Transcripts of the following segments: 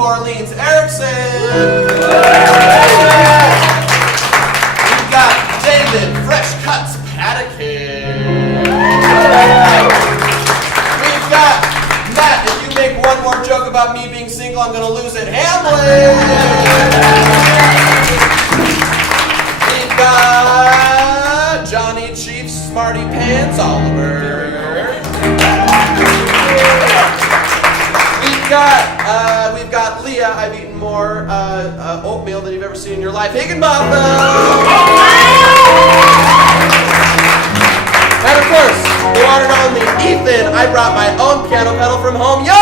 Orleans Ericson. We've got David Fresh Cuts Padeken. We've got Matt, if you make one more joke about me being single, I'm going to lose it. Hamblin. We've got Johnny Chief Smarty Pants Oliver. We've got Leah, I've eaten more oatmeal than you've ever seen in your life. Higginbotham! And of course, the one and only Ethan, I brought my own piano pedal from home. Yo!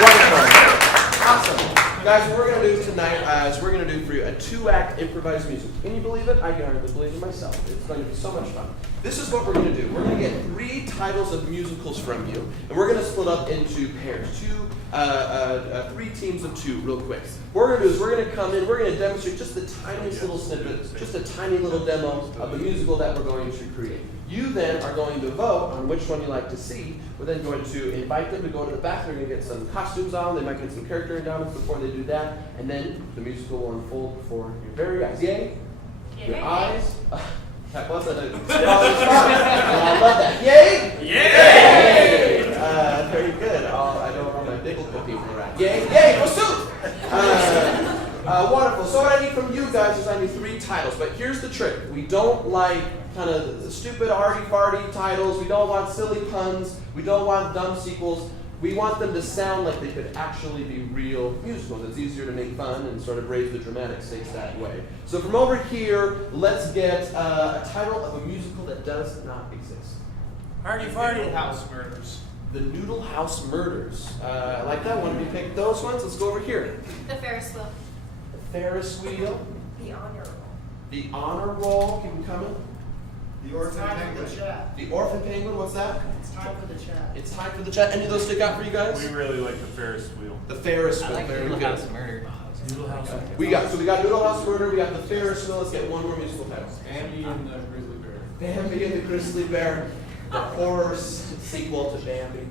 Wonderful. Awesome. Guys, what we're going to do tonight is we're going to do for you a 2-act improvised musical. Can you believe it? I can hardly believe it myself. It's going to be so much fun. This is what we're going to do. We're going to get 3 titles of musicals from you, and we're going to split up into pairs, 3 teams of 2 real quick. What we're going to do is we're going to come in, we're going to demonstrate just the tiniest little snippet, just a tiny little demo of the musical that we're going to create. You then are going to vote on which one you like to see. We're then going to invite them to go to the back. They're going to get some costumes on. They might get some character endowments before they do that, and then the musical will unfold before your very eyes. Yay? Your eyes. What's that? I love that. Yay! Yay! Very good. I don't want my diggle cookie for that. Yay! Yay! Pursuit! Wonderful. So what I need from you guys is I need 3 titles. But here's the trick. We don't like kind of the stupid arty-farty titles. We don't want silly puns. We don't want dumb sequels. We want them to sound like they could actually be real musicals. It's easier to make fun and sort of raise the dramatic stakes that way. So from over here, let's get a title of a musical that does not exist. Noodlehouse Murders. The Noodlehouse Murders. I like that one. We picked those ones. Let's go over here. The Ferris wheel. The Ferris Wheel. The honor roll. The Honor Roll. Keep them coming. The Orphan Penguin. The Orphan Penguin. What's that? It's time for the chat. It's time for the chat. Any of those stick out for you guys? We really like the Ferris wheel. The Ferris Wheel. I like Very Noodlehouse good. Murder. Okay. We got Noodlehouse Murder. We got the Ferris Wheel. Let's get one more musical title. Bambi and the Grizzly Bear. Bambi and the Grizzly Bear. The horror sequel to Bambi.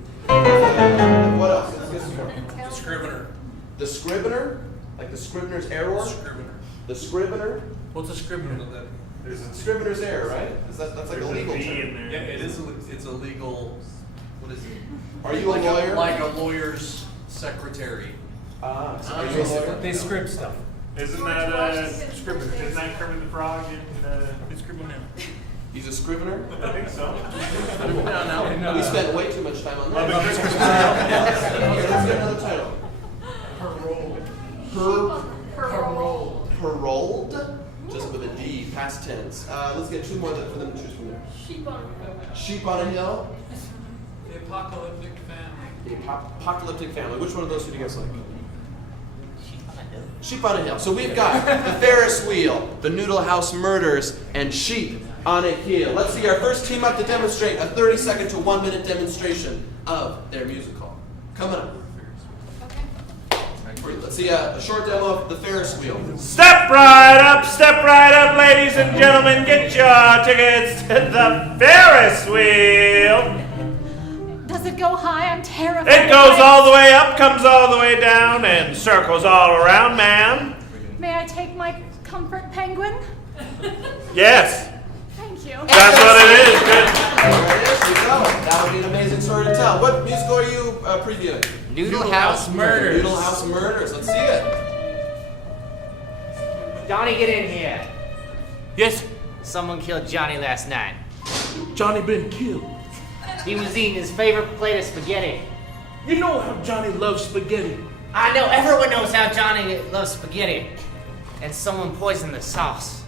What else? Let's get some more. The Scrivener. The Scrivener, like the Scrivener's Error. Scrivener. The Scrivener. What's a Scrivener? There's a Scrivener's Error, right? That's like there's a legal V term. in there. Yeah, it is. It's a legal. What is it? Are you a lawyer? Like a lawyer's secretary. So are you a lawyer? They script stuff. Isn't George that Washington. Scrivener? Isn't that Kermit the Frog in Scrivener? He's a Scrivener? I think so. No. We spent way too much time on Love that. it, Christmas. Here, let's get another title. Parole. Paroled? Just with a D, past tense. Let's get 2 more for them to choose from there. Sheep on a hill. Sheep on a Hill. The Apocalyptic Family. The Apocalyptic Family. Which one of those do you guys like? Sheep on a Hill. So we've got the Ferris Wheel, the Noodlehouse Murders, and Sheep on a Hill. Let's see our first team up to demonstrate a 30-second to 1-minute demonstration of their musical. Coming up. Let's see a short demo of the Ferris Wheel. Step right up, ladies and gentlemen. Get your tickets to the Ferris wheel. Does it go high? I'm terrified. It goes all the way up, comes all the way down, and circles all around, ma'am. May I take my comfort penguin? Yes, Thank you. that's what it is. Good. There it is. You go. That would be an amazing story to tell. What musical are you previewing? Noodlehouse Murders. Noodlehouse Murders. Let's see it. Johnny, get in here. Yes, Someone killed Johnny last night. Johnny been killed. He was eating his favorite plate of spaghetti. You know how Johnny loves spaghetti. I know, everyone knows how Johnny loves spaghetti. And someone poisoned the sauce.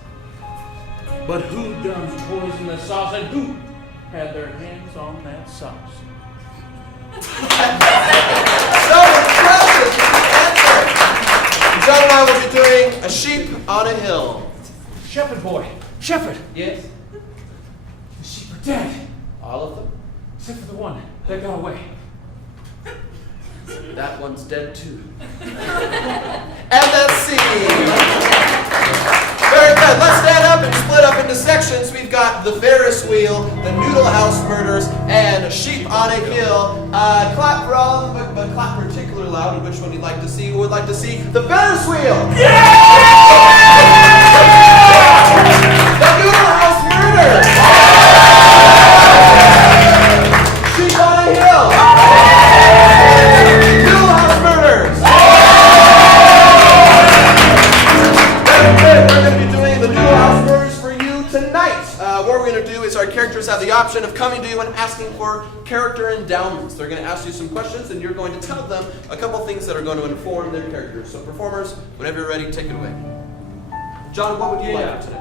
But who done poisoned the sauce and who had their hands on that sauce? So impressive. John and I will be doing a sheep on a hill. Shepherd boy. Shepherd. Yes. The sheep are dead. All of them? Except for the one that got away. That one's dead too. And that's scene. Very Very good. Let's stand up and split up into sections. We've got the Ferris wheel, the Noodlehouse murders, and Sheep on a Hill. Clap for all of them, but clap particularly loud. And which one you'd like to see? Who would like to see the Ferris wheel? The Noodlehouse murders. Sheep on a Hill. Noodlehouse murders. We're going to be doing the Noodlehouse murders for you tonight. What we're going to do is our characters have the option of coming to you and asking for character endowments. They're going to ask you some questions, and you're going to tell them a couple things that are going to inform their characters. So performers, whenever you're ready, take it away. John, what would you like for today?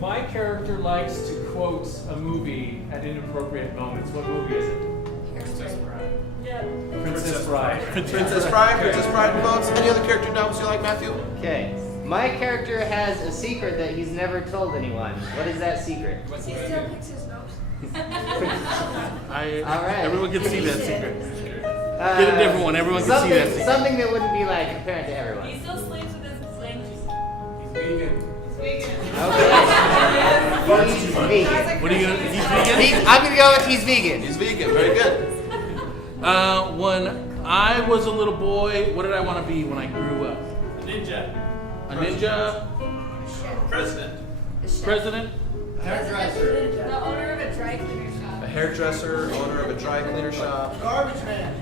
My character likes to quote a movie at inappropriate moments. What movie is it? Princess Bride. Princess Bride quotes. Any other character endowments you like, Matthew? Okay. My character has a secret that he's never told anyone. What is that secret? He still picks his nose. All right. Everyone can see that secret. Get a different one. Everyone can see that secret. Something that wouldn't be like apparent to everyone. He still sleeps with his legs. Okay. He's vegan. What are you gonna? He's vegan. I'm gonna go with he's vegan. He's vegan. Very good. When I was a little boy, what did I want to be when I grew up? Ninja. A ninja? President. President? The owner of a dry cleaner shop. A hairdresser, owner of a dry cleaner shop. A garbage man.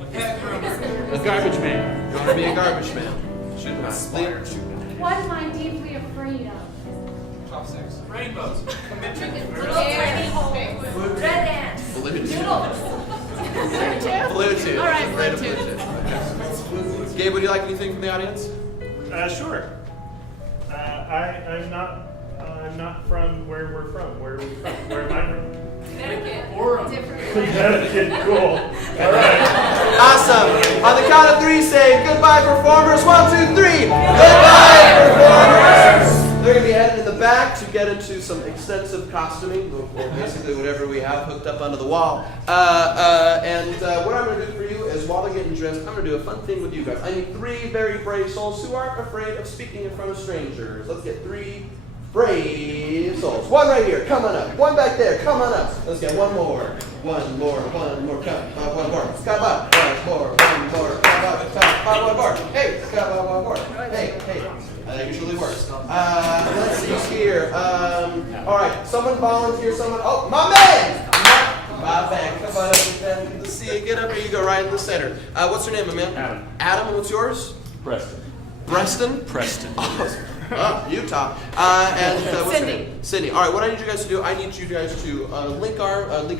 You want to be a garbage man? Shoot him out. What am I deeply afraid of? Chopsticks. Rainbows. Little tiny holes. Red ants. Bluetooth. Bluetooth. All right, Afraid of Bluetooth. Okay. Gabe, would you like anything from the audience? Sure. I'm not from where we're from. Where are we from? Where am I from? Connecticut. Different. Connecticut. Cool. All right. Awesome. On the count of three, say goodbye, performers. 1, 2, 3. Goodbye, performers. They're going to be headed in the back to get into some extensive costuming, or basically whatever we have hooked up onto the wall. And what I'm going to do for you is, while they're getting dressed, I'm going to do a fun thing with you guys. I need 3 very brave souls who aren't afraid of speaking in front of strangers. Let's get 3 brave souls. 1 right here, come on up. 1 back there, come on up. Let's get 1 more. 1 more, come. 1 more. Come up. 1 more. 1 more. Come up. 1 more. Hey, come up. 1 more. Hey. That usually works. Let's see here. All right, someone volunteer. Oh, my man! My man, come on up, man. Good to see you. Get up here. You go right in the center. What's your name, my man? Adam. Adam, and what's yours? Preston. Preston. Awesome. Utah. And what's your name? Sydney. All right, what I need you guys to do, I need you guys to link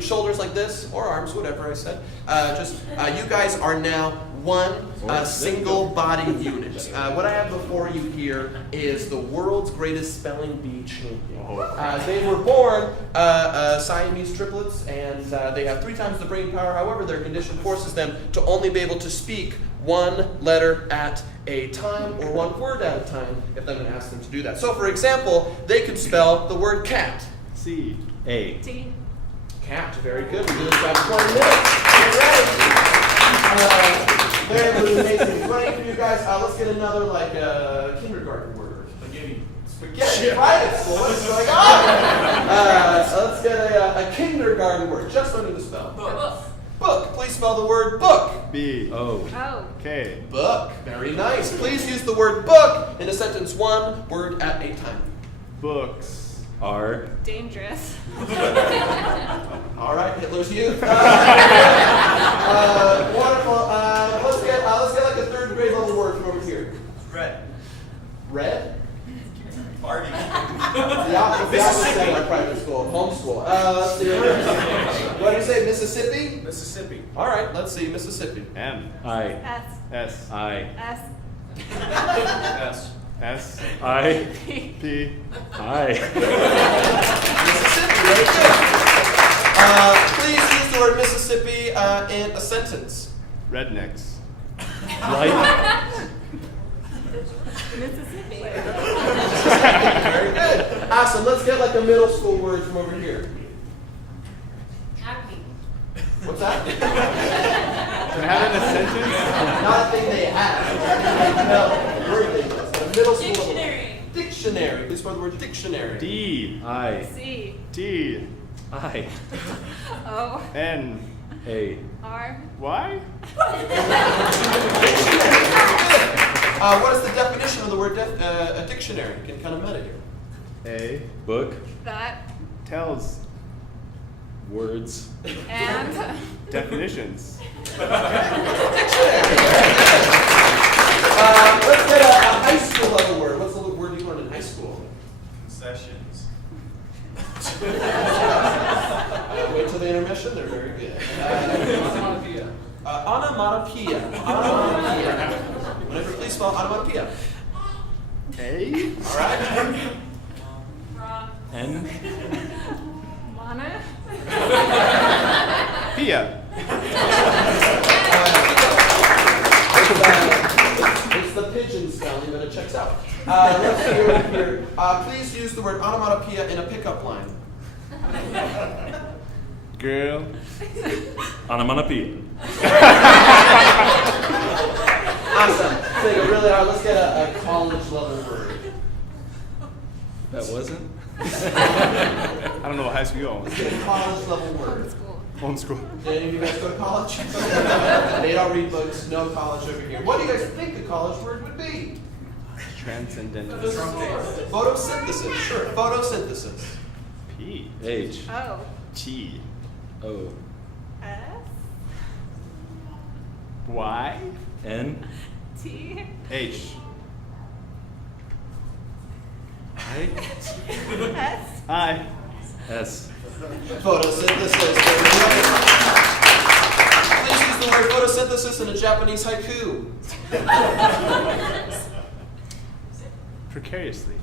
shoulders like this, or arms, whatever I said. You guys are now one single body unit. What I have before you here is the world's greatest spelling bee champion. They were born Siamese triplets, and they have 3 times the brain power. However, their condition forces them to only be able to speak 1 letter at a time, or 1 word at a time, if I'm going to ask them to do that. So, for example, they could spell the word cat. C-A. T. Cat, very good. We're doing about 20 minutes. Get ready. Very amazing. Running for you guys. Let's get another kindergarten word. Spaghetti. Private school. What's going on? Let's get a kindergarten word. Just learning to spell. Book. Please spell the word book. B-O-K. Book. Very nice. Please use the word book in a sentence, 1 word at a time. Books are Dangerous. All right, Hitler's youth. Wonderful. Let's get like a 3rd grade level word from over here. Red? Party. The opposite in our private school, homeschool. Let's see. What do you say, Mississippi? Mississippi. All right, let's see, Mississippi. M-I-S-I. S. S-I-P-I. Mississippi, very good. Please use the word Mississippi in a sentence. Rednecks. Right? Mississippi. Very good. Awesome. Let's get like a middle school word from over here. Acne. What's that? Can I have it in a sentence? Not a thing they have. No, word they use. A middle school. Dictionary. Dictionary. dictionary. Please spell the word dictionary. D-I-T-I-O-N-A. C. O. R. What is the definition of the word a dictionary? Get kind of meta here. A book That. tells words And. definitions. Let's get a high school level word. What's the word you learned in high school? Concessions. Wait till the intermission. They're very good. Onomatopoeia. Onomatopoeia. Onomatopoeia. Whenever, please spell onomatopoeia. A All right. N Mana. Pia. It's the pigeon spelling, but it checks out. Let's see over here. Please use the word onomatopoeia in a pickup line. Girl. Onomatopoeia. Awesome. Think it really hard. Let's get a college level word. That wasn't? I don't know what high school you're on. Let's get a college level word. School. Homeschool. Did any of you guys go to college? They don't read books. No college over here. What do you guys think the college word would be? Transcendental. Photosynthesis. Sure. Photosynthesis. P H O. T O S. Y N T. H I S. I S. Photosynthesis. Please use the word photosynthesis in a Japanese haiku. precariously.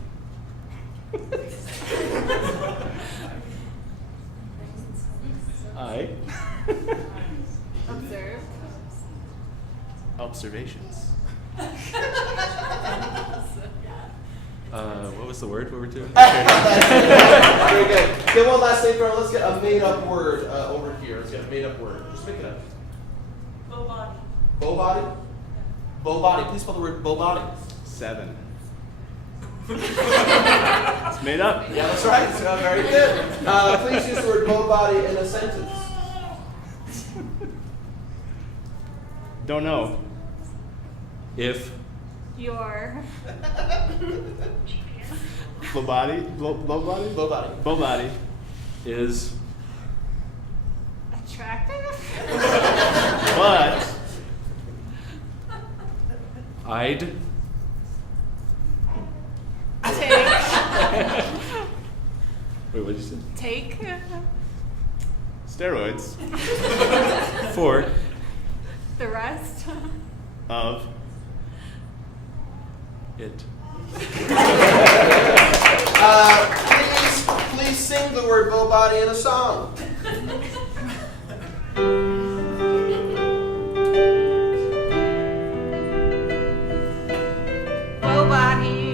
I Observe. observations. What was the word we were doing? Very good. Okay, one last thing, Let's get a made-up word over here. Let's get a made-up word. Just pick it up. Bow body. Bow body? Bow body. Please spell the word bow body. 7. It's made up. Yeah, that's right. So, very good. Please use the word bow body in a sentence. Don't know. If Your. Blow body? Blow body? Bow body. Blow body. is Attractive. But I'd Take. wait, what did you say? Take. Steroids for The rest. of it. Please sing the word bow body in a song. Bow body.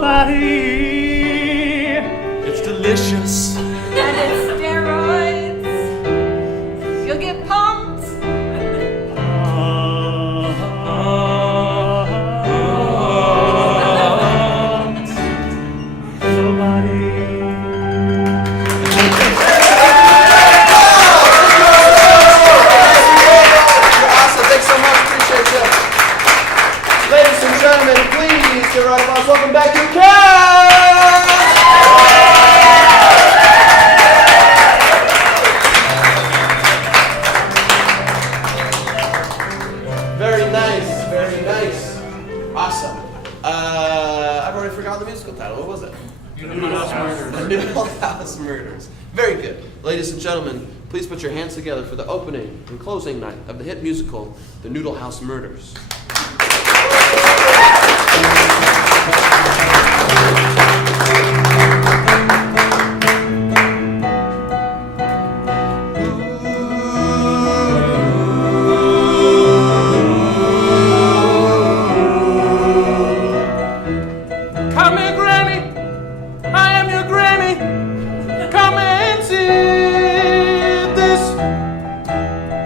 body. It's delicious. And it's steroids. You'll get pumped. Welcome back to cast! Very nice, very nice. Awesome. I've already forgotten the musical title. What was it? Noodlehouse Murders. The Noodlehouse Murders. Very good. Ladies and gentlemen, please put your hands together for the opening and closing night of the hit musical, The Noodlehouse Murders. Come here, Granny. I am your Granny. Come and see this.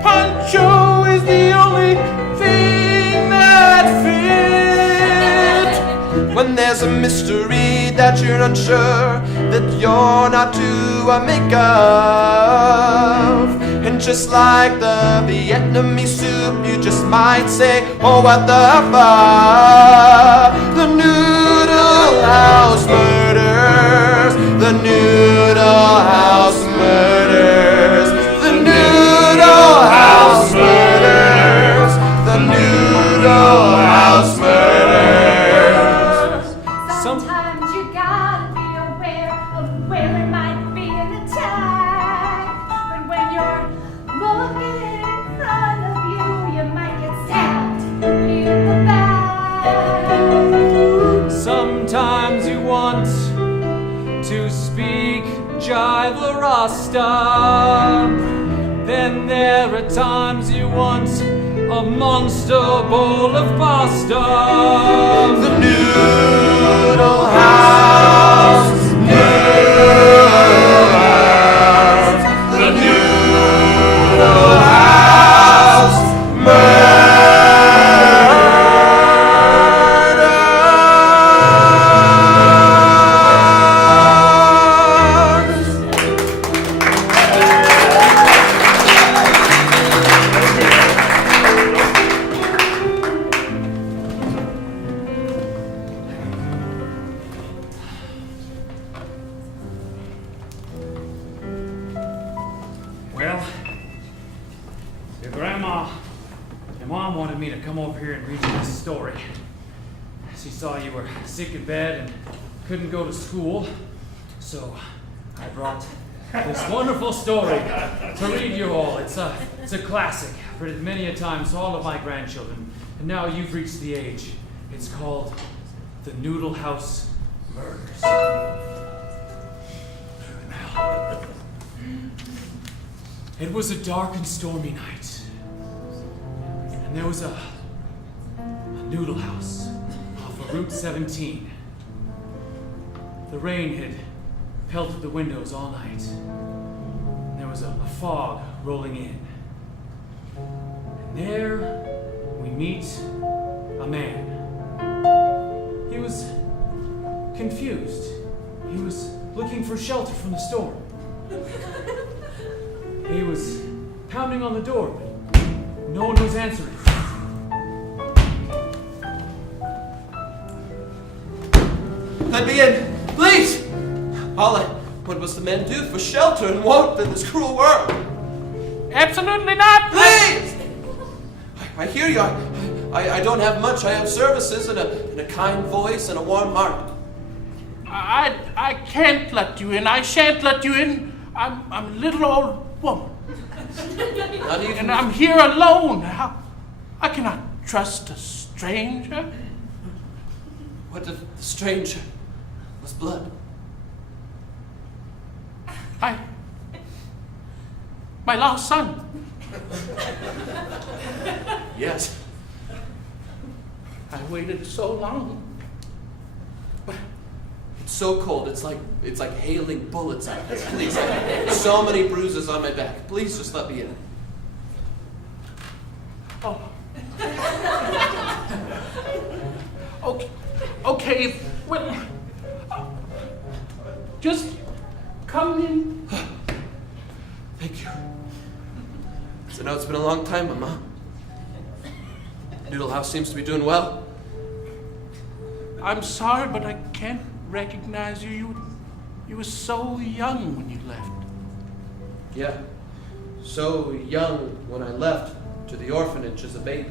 Poncho is the only thing that fits. when there's a mystery that you're unsure, that you're not to make of. And just like the Vietnamese soup, you just might say, oh, what the fuck? The Noodlehouse murders, the Noodlehouse murders, the Noodlehouse murders, the Noodlehouse murders. Sometimes you gotta be aware of where it might be an attack. But when you're looking in front of you, you might get stabbed in the back. Sometimes you want to speak jive or Rasta. Then there are times you want a monster bowl of pasta. The Noodlehouse murders, the Noodlehouse murders. Well, your mom wanted me to come over here and read you this story. She saw you were sick in bed and couldn't go to school, so I brought this wonderful story to read you all. It's a classic. I've read it many a time to all of my grandchildren, and now you've reached the age. It's called The Noodlehouse Murders. It was a dark and stormy night, and there was a noodle house off of Route 17. The rain had pelted the windows all night, and there was a fog rolling in. And there we meet a man. He was confused. He was looking for shelter from the storm. He was pounding on the door, but no one was answering. Let me in, please! What must the men do for shelter and warmth in this cruel world? Absolutely not! Please! I hear you. I don't have much. I have services and a kind voice and a warm heart. I can't let you in. I shan't let you in. I'm a little old woman. Not even... And I'm here alone. I cannot trust a stranger. What if the stranger was blood? My lost son. Yes. I waited so long. It's so cold. It's like hailing bullets at us. Please. So many bruises on my back. Please just let me in. Oh. Okay. Well, just come in. Thank you. So now it's been a long time, Mama. Noodlehouse seems to be doing well. I'm sorry, but I can't recognize you. You were so young when you left. Yeah. So young when I left to the orphanage as a baby.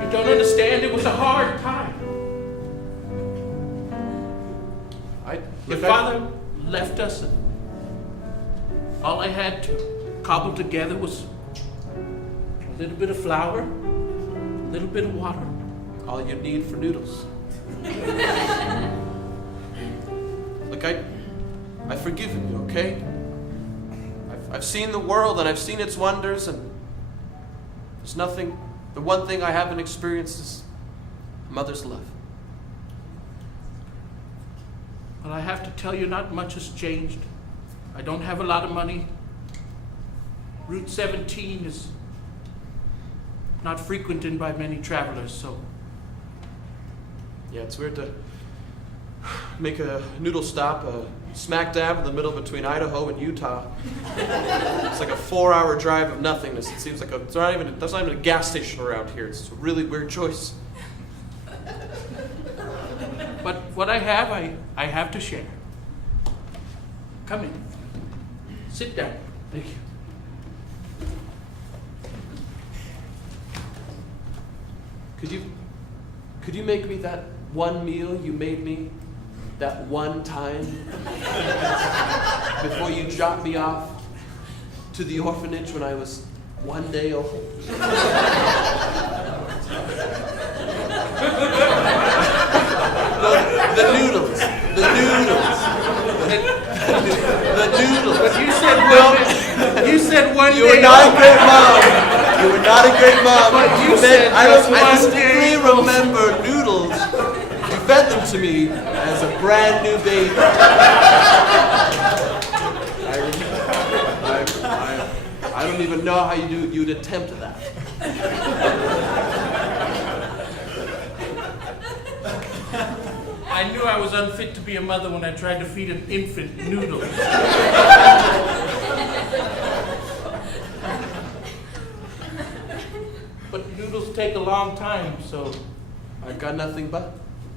You don't understand. It was a hard time. Your father left us, and all I had to cobble together was a little bit of flour, a little bit of water. All you need for noodles. Look, I've forgiven you, okay? I've seen the world and I've seen its wonders, and there's nothing, the one thing I haven't experienced is a mother's love. But I have to tell you, not much has changed. I don't have a lot of money. Route 17 is not frequented by many travelers, so Yeah, it's weird to make a noodle stop smack dab in the middle between Idaho and Utah. It's like a 4-hour drive of nothingness. It seems like there's not even a gas station around here. It's a really weird choice. but what I have to share. Come in. Sit down. Thank you. Could you make me that one meal you made me that one time before you dropped me off to the orphanage when I was 1 day old? The noodles. The noodles. But you said one You day. were not a great mom. You were not a great mom. But you said I just one distinctly day. remember noodles. You fed them to me as a brand new baby. I don't even know how you'd attempt that. I knew I was unfit to be a mother when I tried to feed an infant noodles. But noodles take a long time, so I've got nothing but.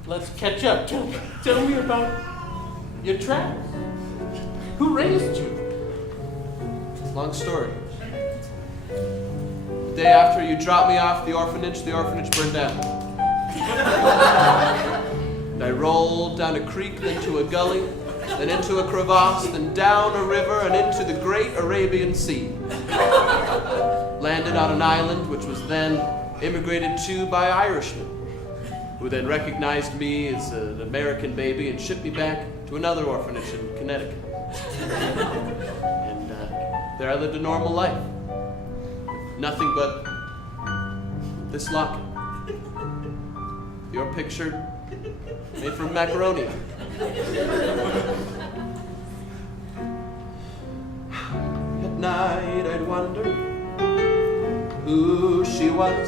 let's catch up. Tell me about your travels. Who raised you? Long story. The day after you dropped me off the orphanage burned down. And I rolled down a creek, then to a gully, then into a crevasse, then down a river and into the great Arabian Sea. Landed on an island which was then immigrated to by Irishmen, who then recognized me as an American baby and shipped me back to another orphanage in Connecticut. And there I lived a normal life. Nothing but this locket. Your picture made from macaroni. At night I'd wonder who she was.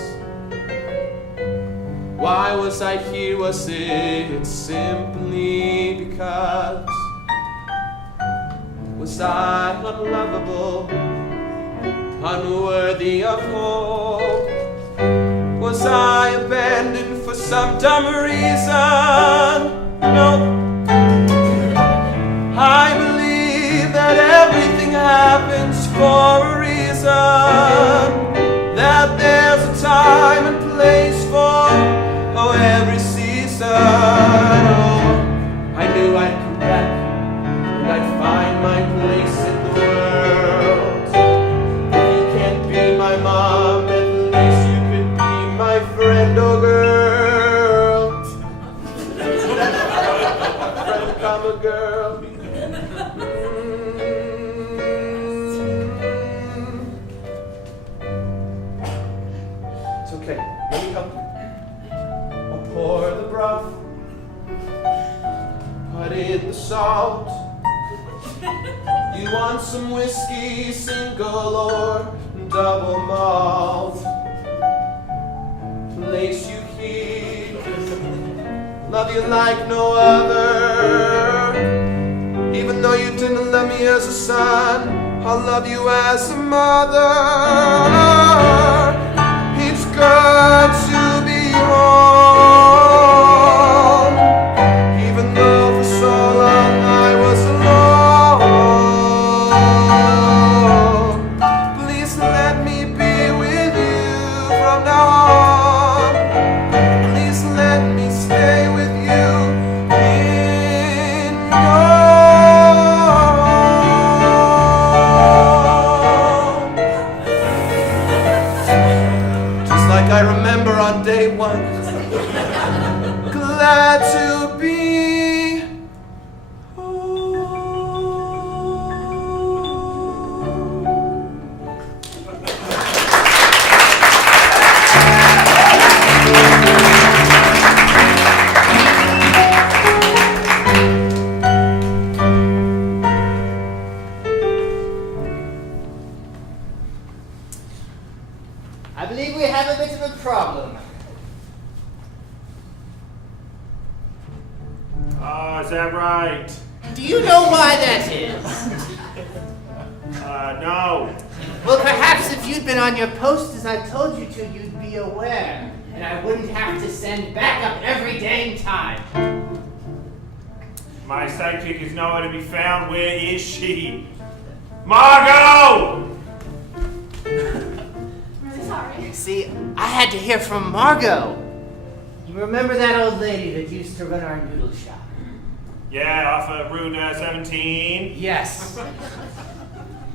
Why was I here? Was it simply because? Was I unlovable, unworthy of hope? Was I abandoned for some dumb reason? No. I believe that everything happens for a reason. That there's a time and place for every season. Oh, I knew I'd come back and I'd find my place in the world. If you can't be my mom, at least you could be my friend or girl. Friend, come a girl. It's okay. Let me help you. I'll pour the broth, put in the salt. You want some whiskey, single or double malt? Place you here, love you like no other. Even though you didn't love me as a son, I'll love you as a mother. It's good to be home, even though for so long I was alone. Please let me be with you from now on. Please let me stay with you in your home. Just like I remember on right? Do you know why that is? No. Well, perhaps if you'd been on your post as I told you to, you'd be aware. And I wouldn't have to send backup every dang time. My sidekick is nowhere to be found. Where is she? Margot! I'm really sorry. See, I had to hear from Margot. You remember that old lady that used to run our noodle shop? Yeah, off of Route 17. Yes.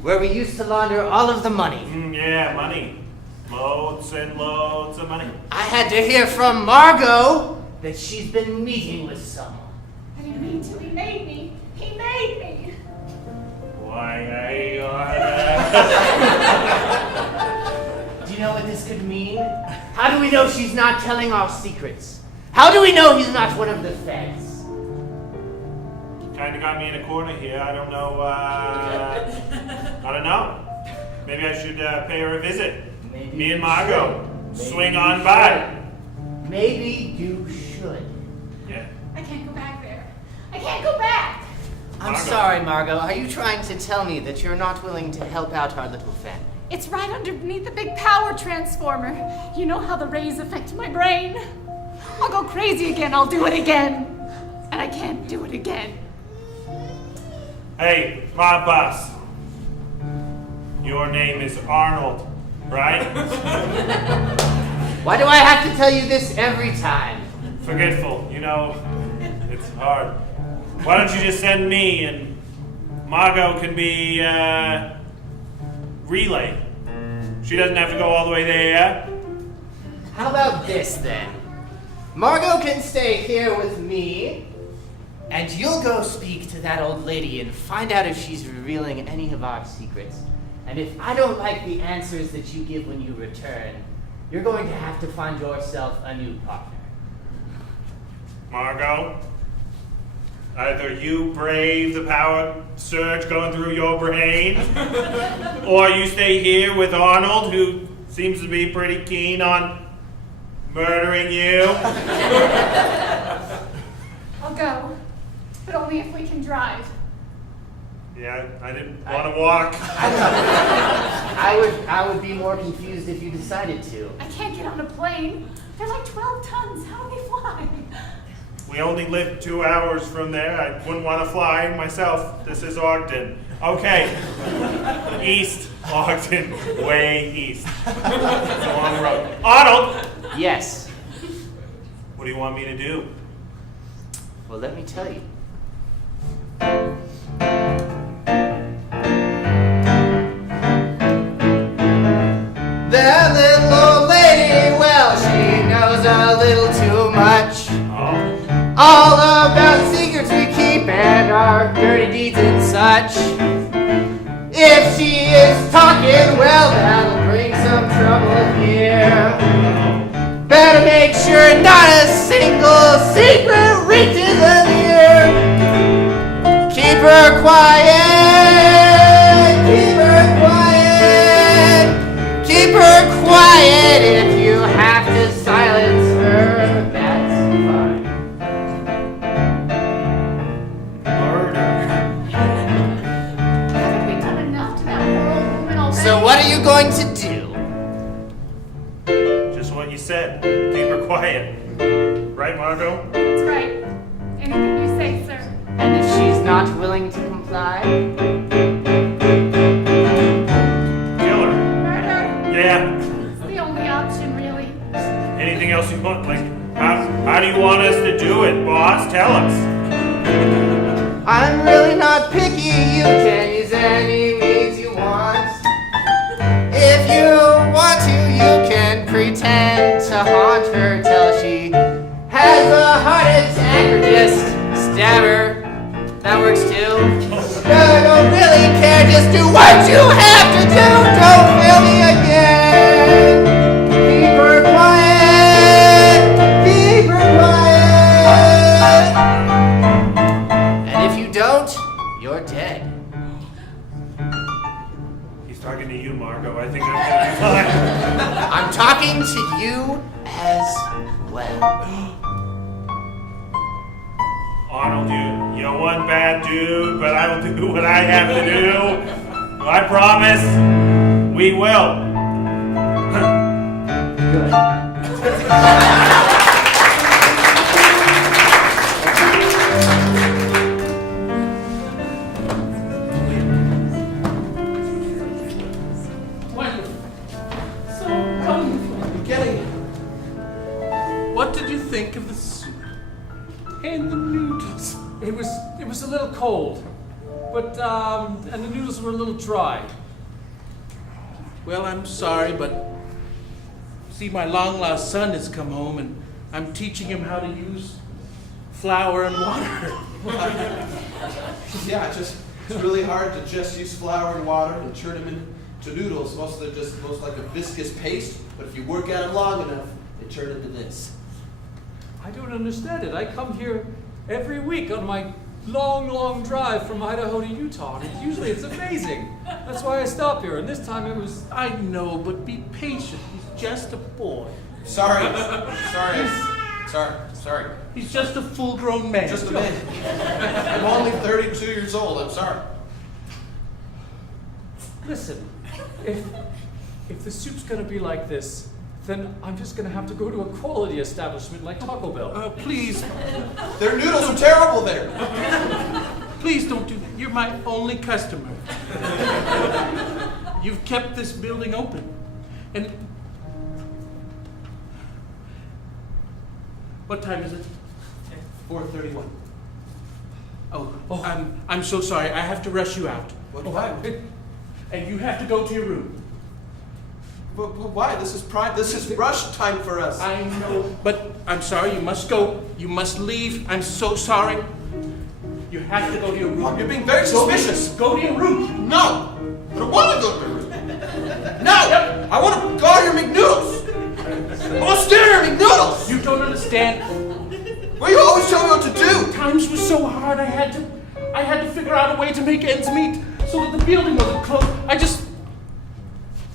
Where we used to launder all of the money. Yeah, money. Loads and loads of money. I had to hear from Margot that she's been meeting with someone. I didn't mean to. He made me. He made me. Why, Do you know what this could mean? How do we know she's not telling our secrets? How do we know he's not one of the feds? Kind of got me in a corner here. I don't know. I don't know. Maybe I should pay her a visit. Maybe me and you Margot. should. Swing on by. Maybe you should. Yeah. I can't go back there. I can't go back. I'm Margot. sorry, Margot. Are you trying to tell me that you're not willing to help out our little family? It's right underneath the big power transformer. You know how the rays affect my brain? I'll go crazy again. I'll do it again. And I can't do it again. Hey, my boss. Your name is Arnold, right? Why do I have to tell you this every time? Forgetful. You know, it's hard. Why don't you just send me and Margot can be relay. She doesn't have to go all the way there. How about this then? Margot can stay here with me, and you'll go speak to that old lady and find out if she's revealing any of our secrets. And if I don't like the answers that you give when you return, you're going to have to find yourself a new partner. Margot, either you brave the power surge going through your brain, or you stay here with Arnold, who seems to be pretty keen on murdering you. I'll go. But only if we can drive. Yeah, I didn't want to walk. I would be more confused if you decided to. I can't get on a plane. They're like 12 tons. How do they fly? We only live 2 hours from there. I wouldn't want to fly myself. This is Ogden. Okay. East Ogden. Way east. It's a long road. Arnold! Yes. What do you want me to do? Well, let me tell you. That little old lady, well, she knows a little too much. Oh. All about secrets we keep and our dirty deeds and such. If she is talking, well, that'll bring some trouble here. Better make sure not a single secret reaches an ear. Keep her quiet, keep her quiet. Keep her quiet if you have to silence her, that's fine. Murder. Haven't we done enough to that poor old woman already? So what are you going to do? Just what you said. Keep her quiet. Right, Margot? That's right. Anything you say, sir. And if she's not willing to comply? Kill her. Murder. Yeah. It's the only option, really. Anything else you want? Like, how do you want us to do it, boss? Tell us. I'm really not picky, you can use any means you want. If you want to, you can pretend to haunt her till she has a heart attack, or just stab her. That works too. I don't really care, just do what you have to do. Don't fail me again. Keep her quiet. Keep her quiet. And if you don't, you're dead. He's talking to you, Margot. I think I'm gonna be fine. I'm talking to you as well. Arnold, you're one bad dude, but I will do what I have to do. I promise we will. What did you think of the soup and the noodles? It was a little cold, but and the noodles were a little dry. Well, I'm sorry, but see, my long-lost son has come home, and I'm teaching him how to use flour and water. Yeah, it's really hard to just use flour and water and turn them into noodles. Most of them just like a viscous paste, but if you work at them long enough, they turn into this. I don't understand it. I come here every week on my long drive from Idaho to Utah, and usually it's amazing. That's why I stop here, and this time it was... I know, but be patient. He's just a boy. Sorry. He's just a full-grown man. Just a man. I'm only 32 years old. I'm sorry. Listen, if the soup's gonna be like this, then I'm just gonna have to go to a quality establishment like Taco Bell. Please. Their noodles are terrible there. Please don't do that. You're my only customer. You've kept this building open. And what time is it? 4:31. Oh, I'm so sorry. I have to rush you out. Why? And you have to go to your room. But why? This is rush time for us. I know, but I'm sorry. You must go. You must leave. I'm so sorry. You have to go to your room. You're being very suspicious. Go to your room. No, I don't want to go to my room. No, I want to go to your McNoodles. I want to stare at your McNoodles. You don't understand. Well, you always tell me what to do. Times were so hard. I had to figure out a way to make ends meet so that the building wasn't closed.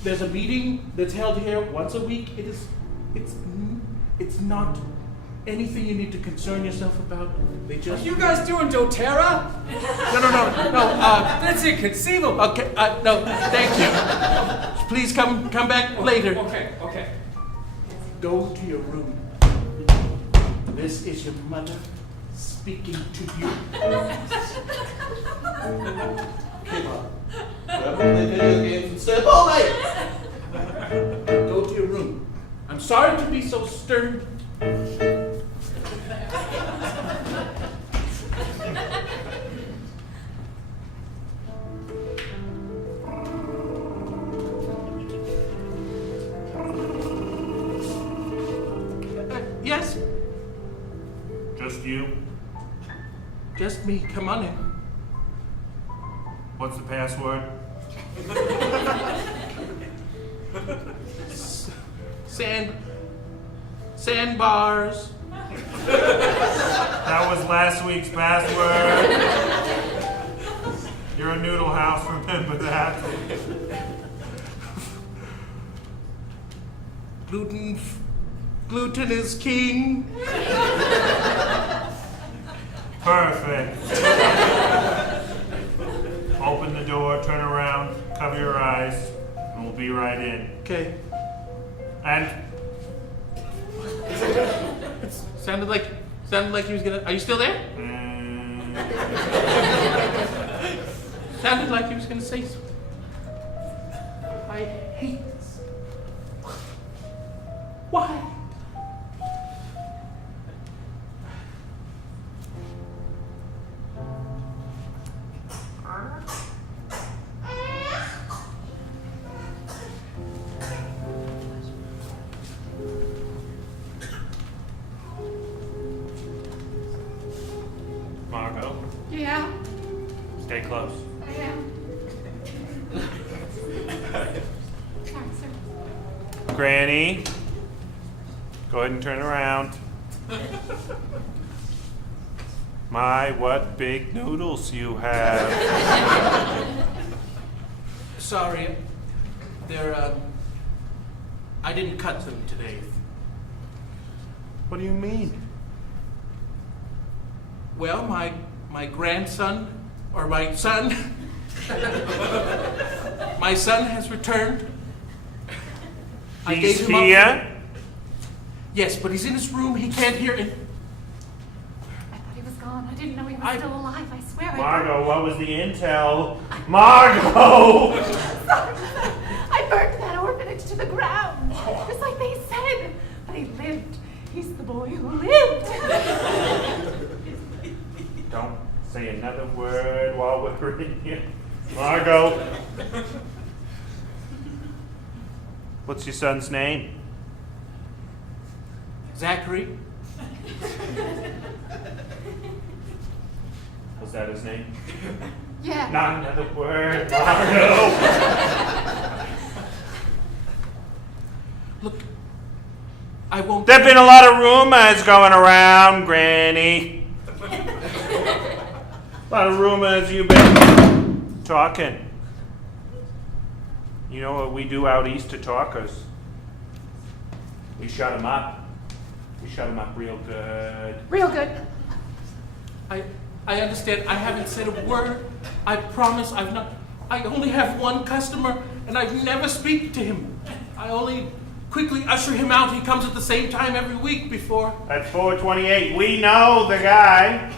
There's a meeting that's held here once a week. It's not anything you need to concern yourself about. They just... Are you guys doing doTERRA? No. That's inconceivable. Okay, no, thank you. Please come back later. Okay. Go to your room. This is your mother speaking to you. Okay, Mom. Grab play video games and stay up all night. Go to your room. I'm sorry to be so stern. Yes? Just you? Just me. Come on in. What's the password? Sandbars. That was last week's password. You're a Noodlehouse, remember that. Gluten is king. Perfect. Open the door, turn around, cover your eyes, and we'll be right in. Okay. And Sounded like he was gonna. Are you still there? Sounded like he was gonna say something. I hate this. Why? Margot, Yeah, stay close. I am. Sorry, sir. Granny, go ahead and turn around. My, what big noodles you have. Sorry, they're I didn't cut them today. What do you mean? Well, my grandson, or my son, my son has returned. I He's gave him up here? Yes, but he's in his room. He can't hear it. I thought he was gone. I didn't know he was still alive. I swear. Margot, what was the intel? Margot! I burned that orphanage to the ground, just like they said. But he lived. He's the boy who lived. Don't say another word while we're in here. Margot. What's your son's name? Zachary. Was that his name? Yeah. Not another word, Margot. Look, I won't. There've been a lot of rumors going around, Granny. A lot of rumors you've been talking. You know what we do out east to talkers? We shut them up. We shut them up real good. Real good. I understand. I haven't said a word. I promise I've not. I only have one customer, and I never speak to him. I only quickly usher him out. He comes at the same time every week before. That's 428. We know the guy.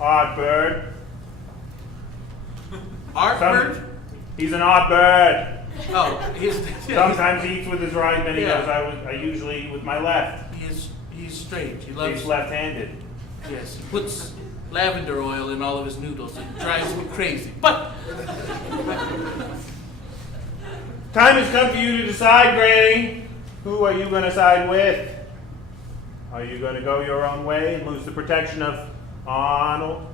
Odd bird. Art bird? He's an odd bird. Oh, he's Sometimes he eats with his right, then he Yeah. goes, I usually eat with my left. he's strange. He loves. He's left-handed. Yes, he puts lavender oil in all of his noodles. It drives me crazy. But Time has come for you to decide, Granny. Who are you going to side with? Are you going to go your own way and lose the protection of Arnold?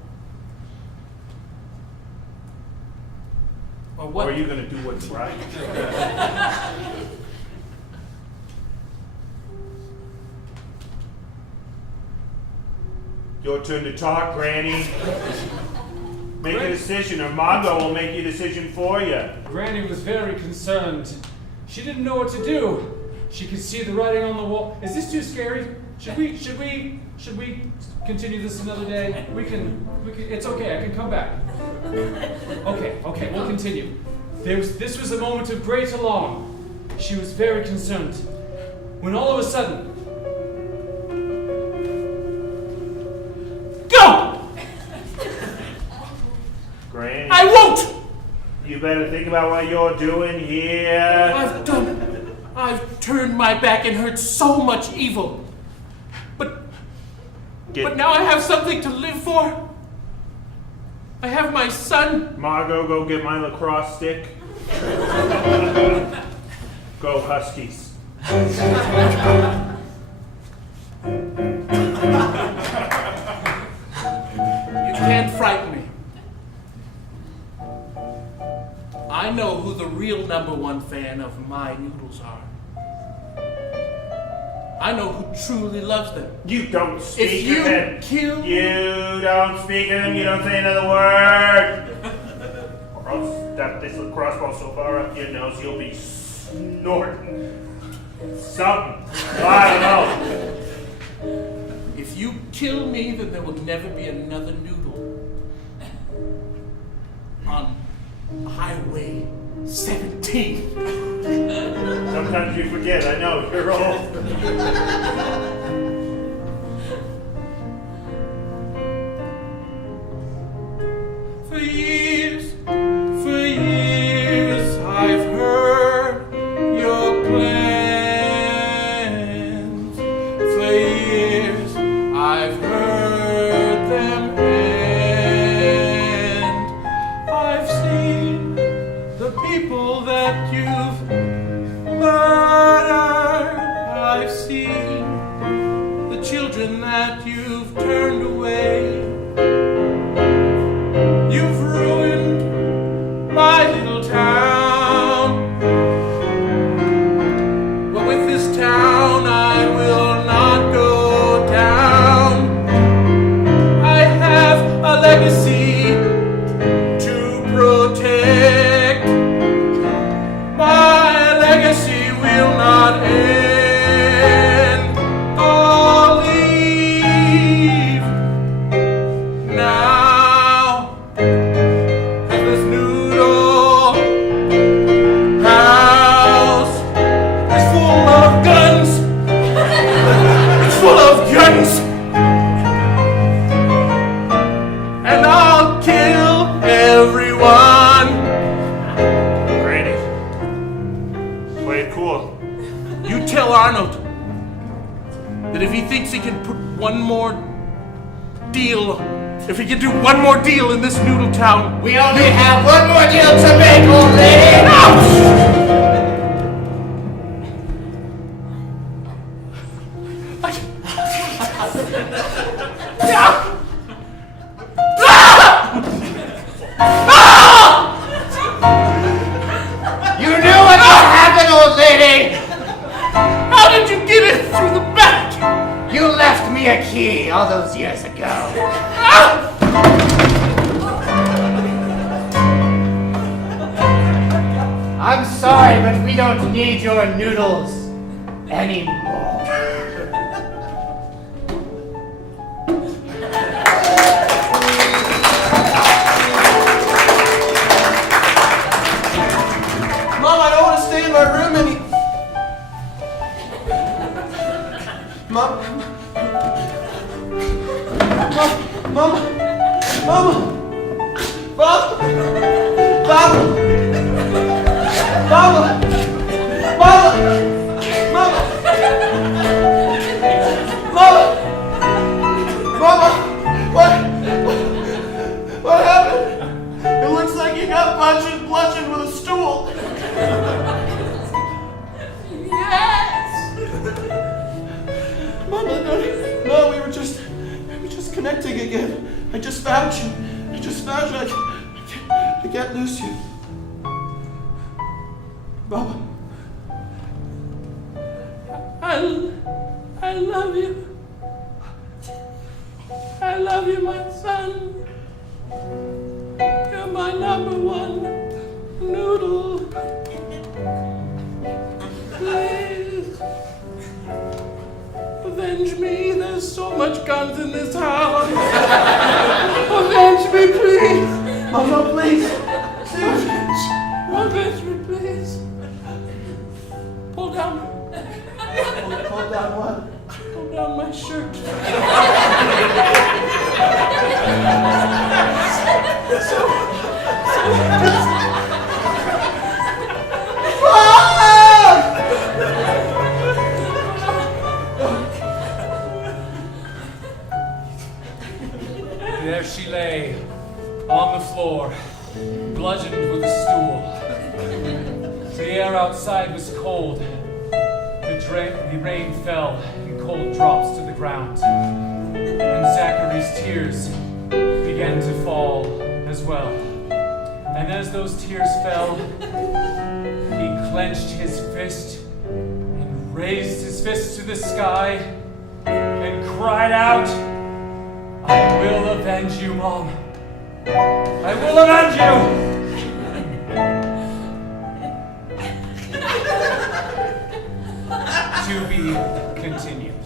or Or what? are you going to do what's right? Your turn to talk, Granny. Make a decision, or Margot will make your decision for you. Granny was very concerned. She didn't know what to do. She could see the writing on the wall. Is this too scary? Should we continue this another day? We can, it's okay, I can come back. Okay, we'll continue. This was a moment of great alarm. She was very concerned. When all of a sudden, go! Granny, I won't! you better think about what you're doing here. I've turned my back and heard so much evil. But now I have something to live for. I have my son. Margot, go get my lacrosse stick. Go Huskies. You can't frighten me. I know who the real #1 fan of my noodles are. I know who truly loves them. You don't speak If you of him. kill You don't speak of him. You don't say another word. Or I'll stuff this lacrosse ball so far up your nose you'll be snorting something. I don't know. If you kill me, then there will never be another noodle on Highway 17. Sometimes you forget. I know. You're old. For years, I've heard your plans. For years, I've heard them, and I've seen the people that you've murdered. I've seen the children that you've turned away. You've ruined he can put one more deal, if he can do one more deal in this noodle town. We only have one more deal to make, old lady. You knew what would happen, old lady. How did you get in through the back? You left me a key all those years ago. I'm sorry, but we don't need your noodles anymore. Mom, I don't want to stay in my room any... Mom? Mom? Mom? Bob? Bob? Mama! Mama! Mama! Mama! Mama! What happened? It looks like you got bludgeoned with a stool. Yes! Mama, no, we were just connecting again. I just found you. I can't lose you. Mama. I love you. I love you, my son. You're my number one noodle. Please. Avenge me. There's so much guns in this house. Avenge me, please. Mama, please. Avenge me, please. Pull down. Pull down what? Pull down my shirt. There she lay, on the floor, bludgeoned with a stool. The air outside was cold. The rain fell in cold drops to the ground. And Zachary's tears began to fall as well. And as those tears fell, he clenched his fist and raised his fist to the sky and cried out, "I will avenge you, Mom. I will avenge you!" To be continued.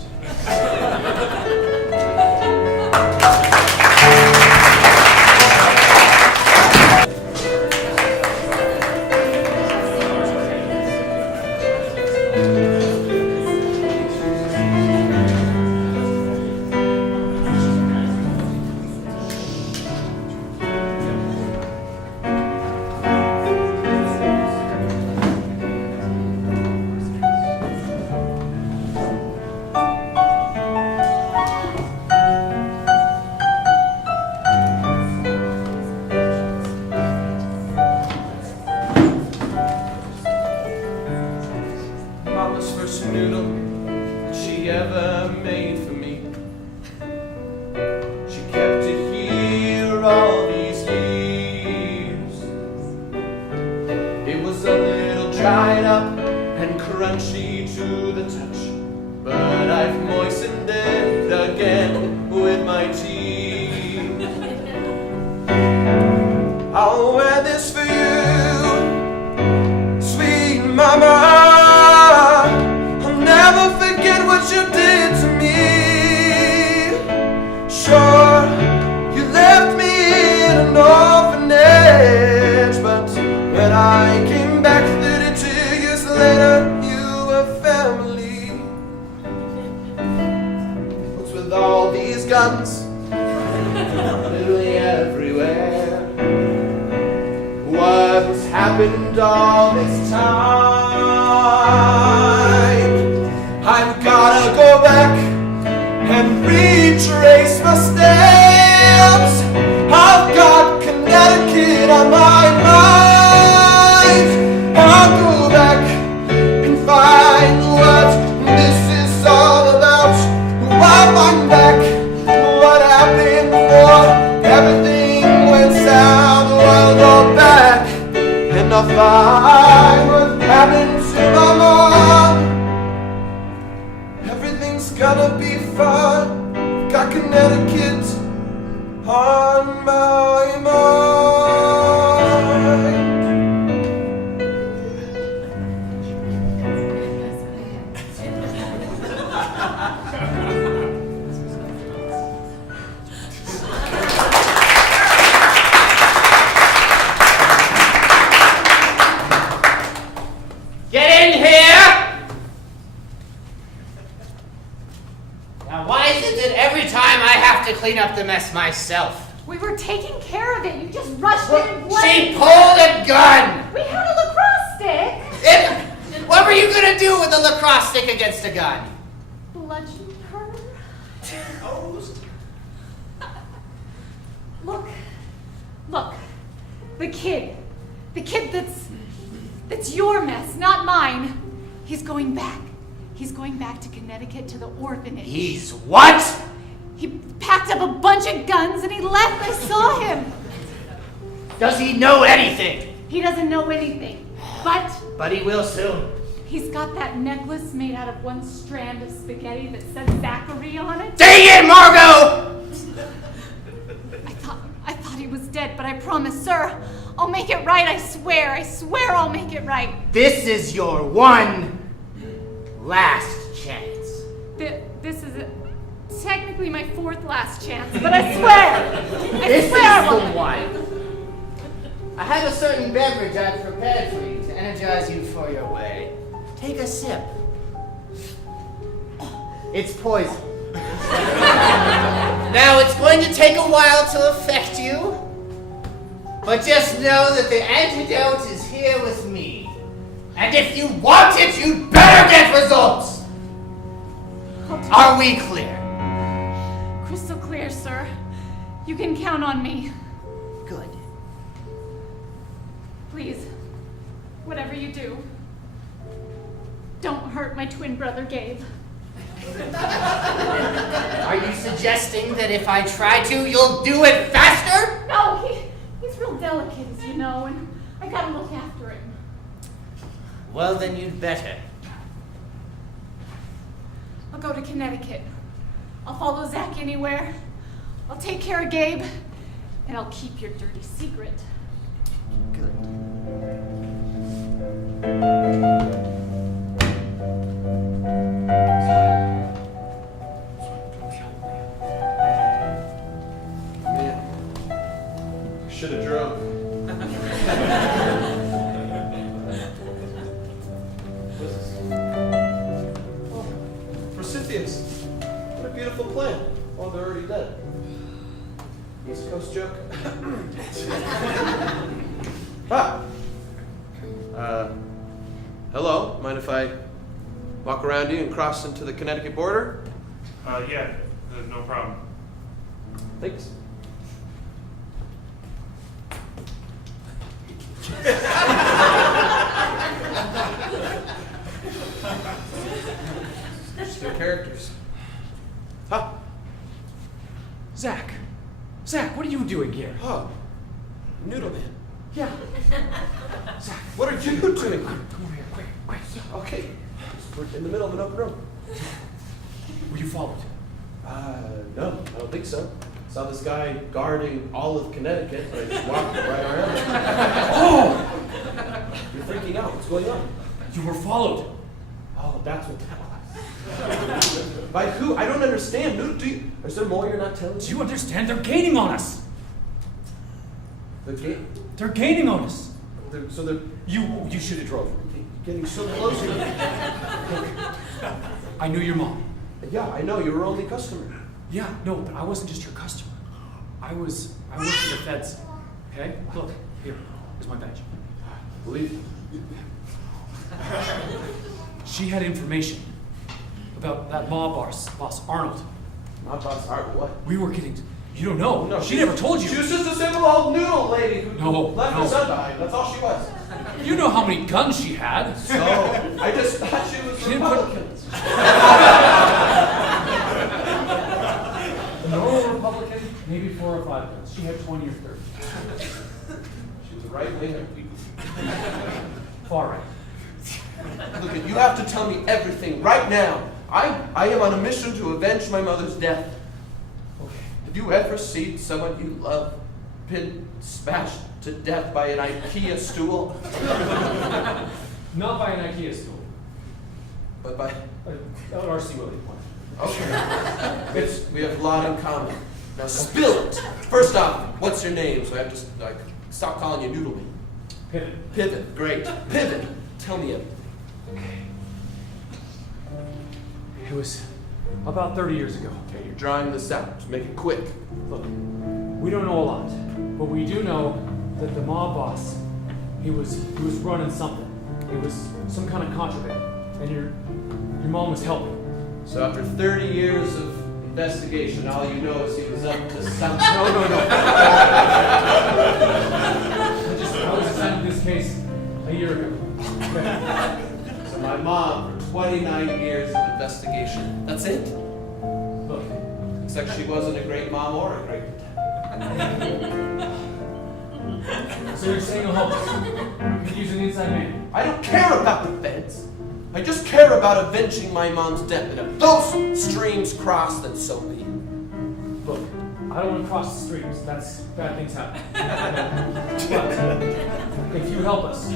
dried up and crunchy to the touch, but I've moistened it again with my teeth. I'll wear this for you, sweet mama. I'll never forget what you did to me. Sure, you left me in an orphanage, but when I came back 32 years later, you were family. What's with all these guns literally everywhere? What's happened all this time? I've gotta go back retrace my steps. I've got Connecticut on my mind. I'll go back and find what this is all about. I'll find back what happened before everything went south. I'll go back and I'll find what happened to my mom. Everything's gonna be fine. Got Connecticut on my mind. Get in here! Now, why is it that every time I have to clean up the mess myself? We were taking care of it. You just rushed in and She pulled a gun! We had a lacrosse stick. What were you gonna do with a lacrosse stick against a gun? Bludgeon her. Look. The kid that's your mess, not mine. He's going back. He's going back to Connecticut to the orphanage. He's what? He packed up a bunch of guns and he left. I saw him. Does he know anything? He doesn't know anything, But he will soon. he's got that necklace made out of one strand of spaghetti that says Zachary on it. Dang it, Margot! I thought he was dead, but I promise, sir, I'll make it right. I swear I'll make it right. This is your one last chance. This is technically my fourth last chance, but I swear. This swear I is won't. the one. I have a certain beverage I've prepared for you to energize you for your way. Take a sip. It's poison. Now, it's going to take a while to affect you, but just know that the antidote is here with me. And if you want it, you'd better get results. Are we clear? Crystal clear, sir. You can count on me. Good. Please, whatever you do, don't hurt my twin brother, Gabe. Are you suggesting that if I try to, you'll do it faster? No, he's real delicate, as you know, and I gotta look after him. Well, then you'd better. I'll go to Connecticut. I'll follow Zach anywhere. I'll take care of Gabe, and I'll keep your dirty secret. Good. Should have drunk. Forsythians. What a beautiful plant. Oh, they're already dead. East Coast joke. Hello. Mind if I walk around you and cross into the Connecticut border? Yeah, no problem. Thanks. Interesting characters. Huh? Zach, what are you doing here? Oh, Noodleman. Yeah. Zach, what are you doing? Come over here, quick. Okay, we're in the middle of an open room. Were you followed? No, I don't think so. Saw this guy guarding all of Connecticut, but I just walked right around him. Oh! You're freaking out. What's going on? You were followed. Oh, that's what that was. By who? I don't understand. Is there more you're not telling me? Do you understand? They're gaining on us. The game? They're gaining on us. You should have drove. Getting so close. I knew your mom. Yeah, I know. You were only customer. Yeah, no, but I wasn't just your customer. I worked for the feds. Okay? Look, here's my badge. Believe you. She had information about that mob boss Arnold. My boss, what? We were getting. You don't know. No, she never told you. She was just a simple old noodle lady who left her son behind. That's all she was. You know how many guns she had. So, I just thought she was Republican. A normal Republican, maybe 4 or 5 guns. She had 20 or 30. She was a right winger. Far right. Look, you have to tell me everything right now. I am on a mission to avenge my mother's death. Okay. Have you ever seen someone you love been smashed to death by an IKEA stool? Not by an IKEA stool. But by... R.C. Willie one. Okay. We have a lot in common. Now spill it. First off, what's your name? So I have to stop calling you Noodle Me. Pivot. Pivot. Great. Pivot. Tell me it. Okay. It was about 30 years ago. Okay, you're drawing this out. Just make it quick. Look, we don't know a lot, but we do know that the mob boss, he was running something. It was some kind of contraband, and your mom was helping. So after 30 years of investigation, all you know is he was up to something. No. I was assigned to this case a year ago. So my mom, for 29 years of investigation. That's it? Look. Looks like she wasn't a great mom or a great detective. So you're saying you'll help us? You can use an inside man. I don't care about the feds. I just care about avenging my mom's death. And if those streams cross, then so be it. Look, I don't want to cross the streams. That's bad things happen. But if you help us,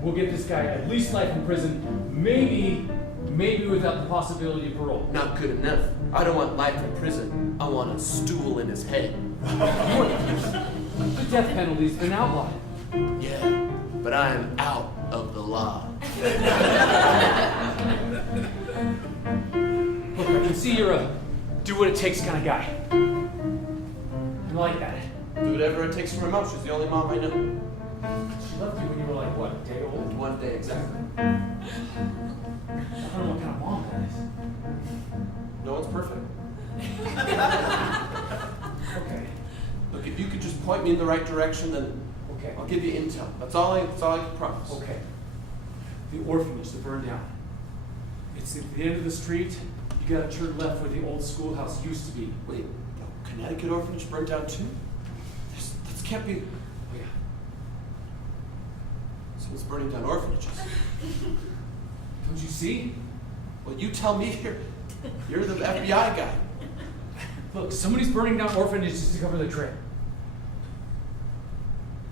we'll get this guy at least life in prison, maybe without the possibility of parole. Not good enough. I don't want life in prison. I want a stool in his head. The death penalty's been outlawed. Yeah, but I am out of the law. Look, I can see you're a do-what-it-takes kind of guy. I like that. Do whatever it takes for my mom. She's the only mom I know. She left you when you were like, what, a day old? 1 day, exactly. I don't know what kind of mom that is. No one's perfect. Okay. Look, if you could just point me in the right direction, then Okay. I'll give you intel. That's all I can promise. Okay. The orphanage that burned down. It's at the end of the street. You gotta turn left where the old schoolhouse used to be. Wait, the Connecticut orphanage burned down too? This can't be. Oh yeah. Someone's burning down orphanages. Don't you see? Well, you tell me you're the FBI guy. Look, somebody's burning down orphanages to cover the trail.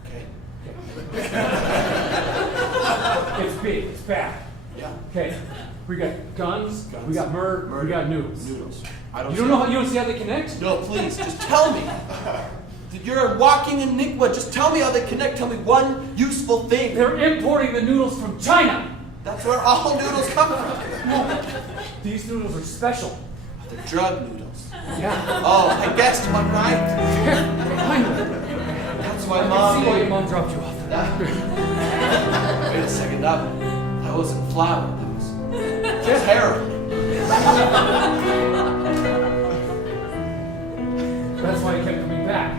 Okay. It's big. It's bad. Yeah. Okay. We got guns. We got murder. We got noodles. Noodles. You don't see how they connect? No, please, just tell me. You're a walking enigma. Just tell me how they connect. Tell me one useful thing. They're importing the noodles from China. That's where all noodles come from. No, these noodles are special. They're drug noodles. Yeah. Oh, I guessed one right. I know. That's why I mom. can see why your mom dropped you off. Wait a second, that wasn't flour. That was heroin. That's why he kept coming back.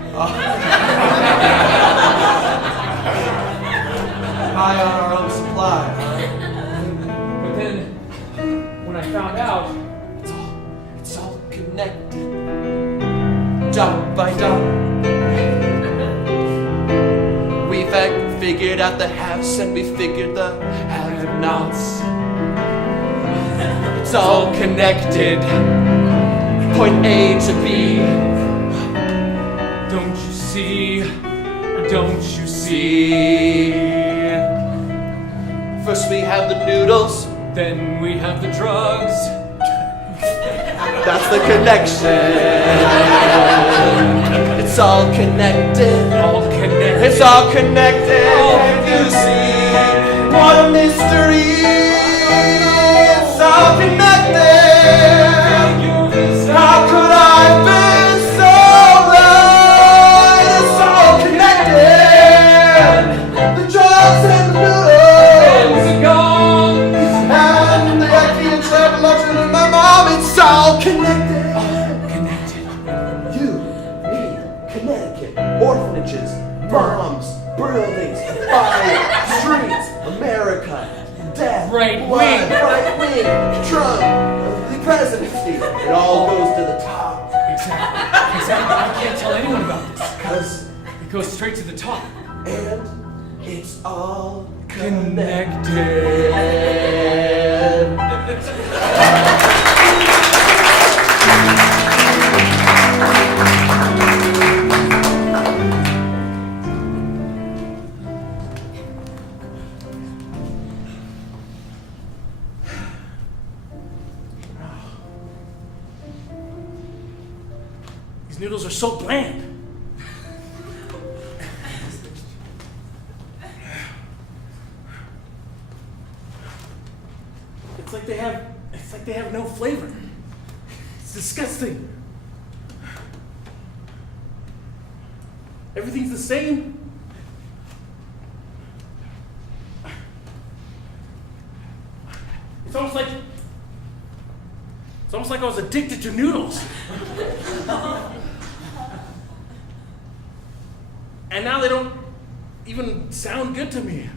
High on our own supply. But then, when I found out, It's all connected. Dot by dot. We've figured out the haves and we figured the have-nots. It's all connected. Point A to B. don't you see? Don't you see? First we have the noodles. Then we have the drugs. That's the connection. It's all connected. All connected. It's all connected. You see, what a mystery. It's all connected. How could I have been so right? It's all connected. The drugs and the noodles And the guns. and the IKEA travel option and my mom. It's all connected. bombs, buildings, fire, streets, America, death, Right blood, wing. right wing, Trump, the presidency. It all goes to the top. Exactly. I can't tell anyone about this. Because, It goes straight to the top. and it's all Connected. These noodles are so bland. It's like they have no flavor. It's disgusting. Everything's the same. It's almost like I was addicted to noodles. And now they don't even sound good to me.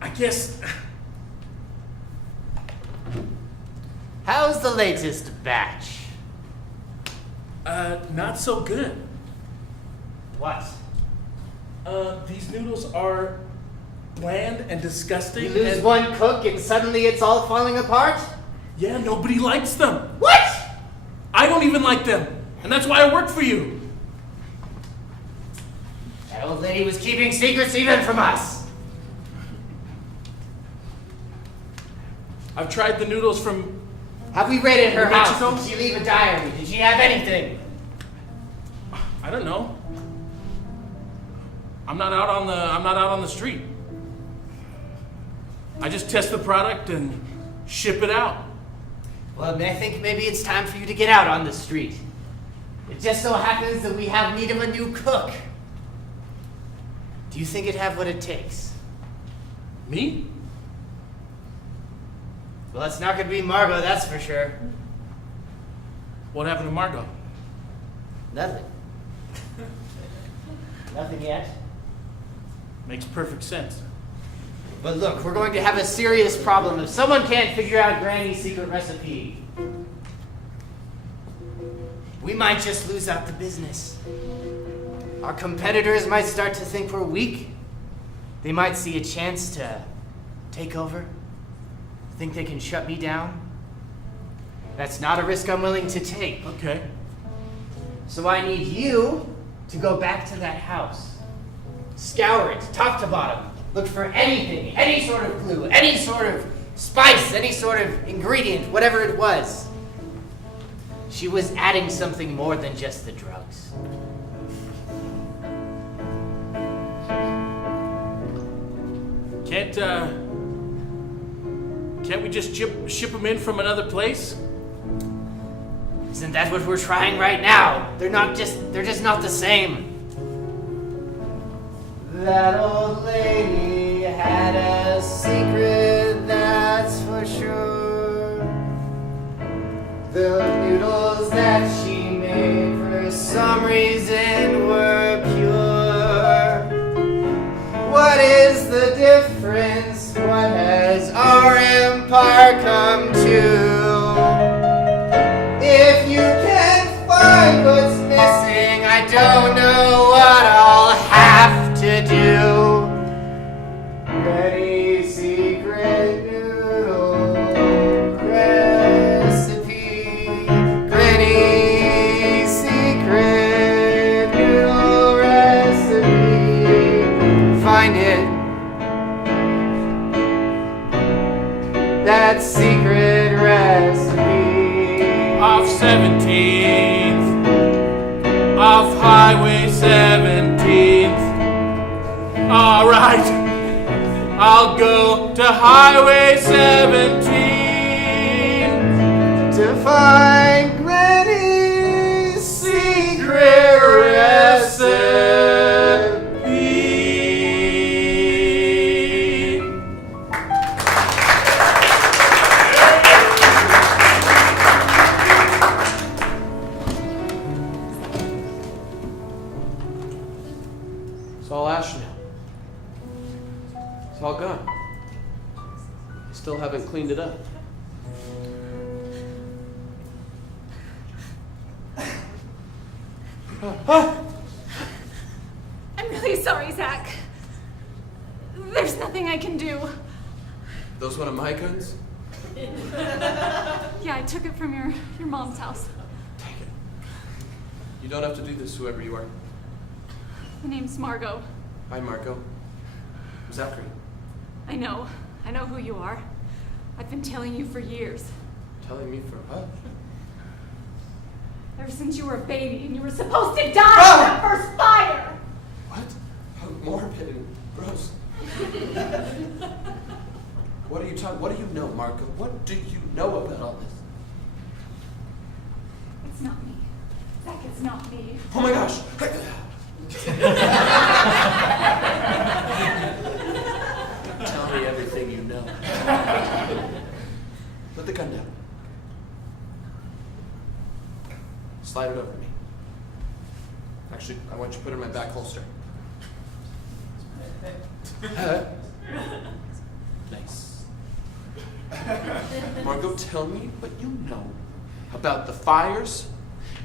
I guess. How's the latest batch? Not so good. What? These noodles are bland and disgusting. You lose and one cook and suddenly it's all falling apart? yeah, nobody likes them. What? I don't even like them. And that's why I work for you. That old lady was keeping secrets even from us. I've tried the noodles from. Have we raided her New house? Mexico? Did she leave a diary? Did she have anything? I don't know. I'm not out on the street. I just test the product and ship it out. Well, I think maybe it's time for you to get out on the street. It just so happens that we have need of a new cook. Do you think it'd have what it takes? Me? Well, it's not gonna be Margot, that's for sure. What happened to Margot? Nothing. Nothing yet. Makes perfect sense. But look, we're going to have a serious problem if someone can't figure out Granny's secret recipe. We might just lose out the business. Our competitors might start to think we're weak. They might see a chance to take over. Think they can shut me down. That's not a risk I'm willing to take. Okay. So I need you to go back to that house. Scour it, top to bottom. Look for anything, any sort of clue, any sort of spice, any sort of ingredient, whatever it was. She was adding something more than just the drugs. Can't we just ship them in from another place? Isn't that what we're trying right now? They're just not the same. That old lady had a secret, that's for sure. The noodles that she made for some reason were pure. What is the difference? What has our empire come to? If you can't find what's missing, I don't know what I'll have to do. Any secret noodle recipe. Granny's secret noodle recipe. Find it. That secret recipe. Off 17th. Off Highway 17th. All right. I'll go to Highway 17 to find Granny's secret recipe. Still haven't cleaned it up. I'm really sorry, Zach. There's nothing I can do. Those one of my guns? Yeah, I took it from your mom's house. Take it. You don't have to do this, whoever you are. The name's Margot. Hi, Marco. Zachary. I know who you are. I've been telling you for years. Telling me for what? Ever since you were a baby and you were supposed to die in that first fire! What? How morbid and gross. What are you talking? What do you know, Marco? What do you know about all this? It's not me. Zach, it's not me. Oh my gosh! Tell me everything you know. Put the gun down. Slide it over to me. Actually, I want you to put it in my back holster. Nice. Margot, tell me what you know about the fires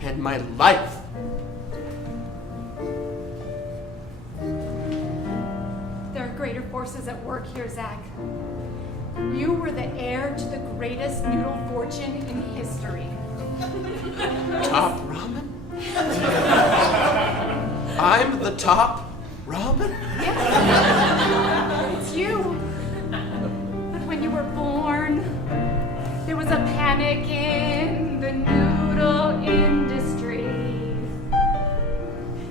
and my life. There are greater forces at work here, Zach. You were the heir to the greatest noodle fortune in history. Top ramen? I'm the top ramen? Yeah. It's you. But when you were born, there was a panic in the noodle industry.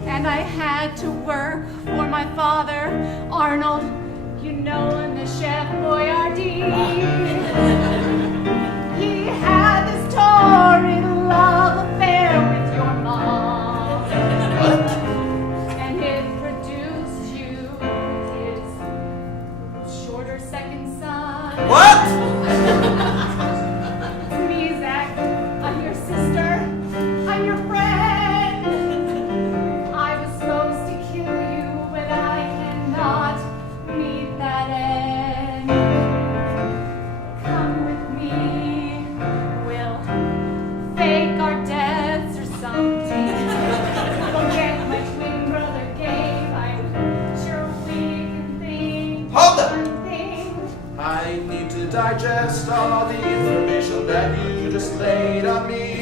And I had to work for my father, Arnold, you know, and the Chef Boyardee. He had this torrid love affair with your mom. And it produced you, his shorter second son. What? It's me, Zach. I'm your sister. I'm your friend. I was supposed to kill you, but I cannot meet that end. Come with me. We'll fake our deaths or something. Forget my twin brother Gabe. I'm sure we can think Hold of up. one thing. I need to digest all the information that you just laid on me.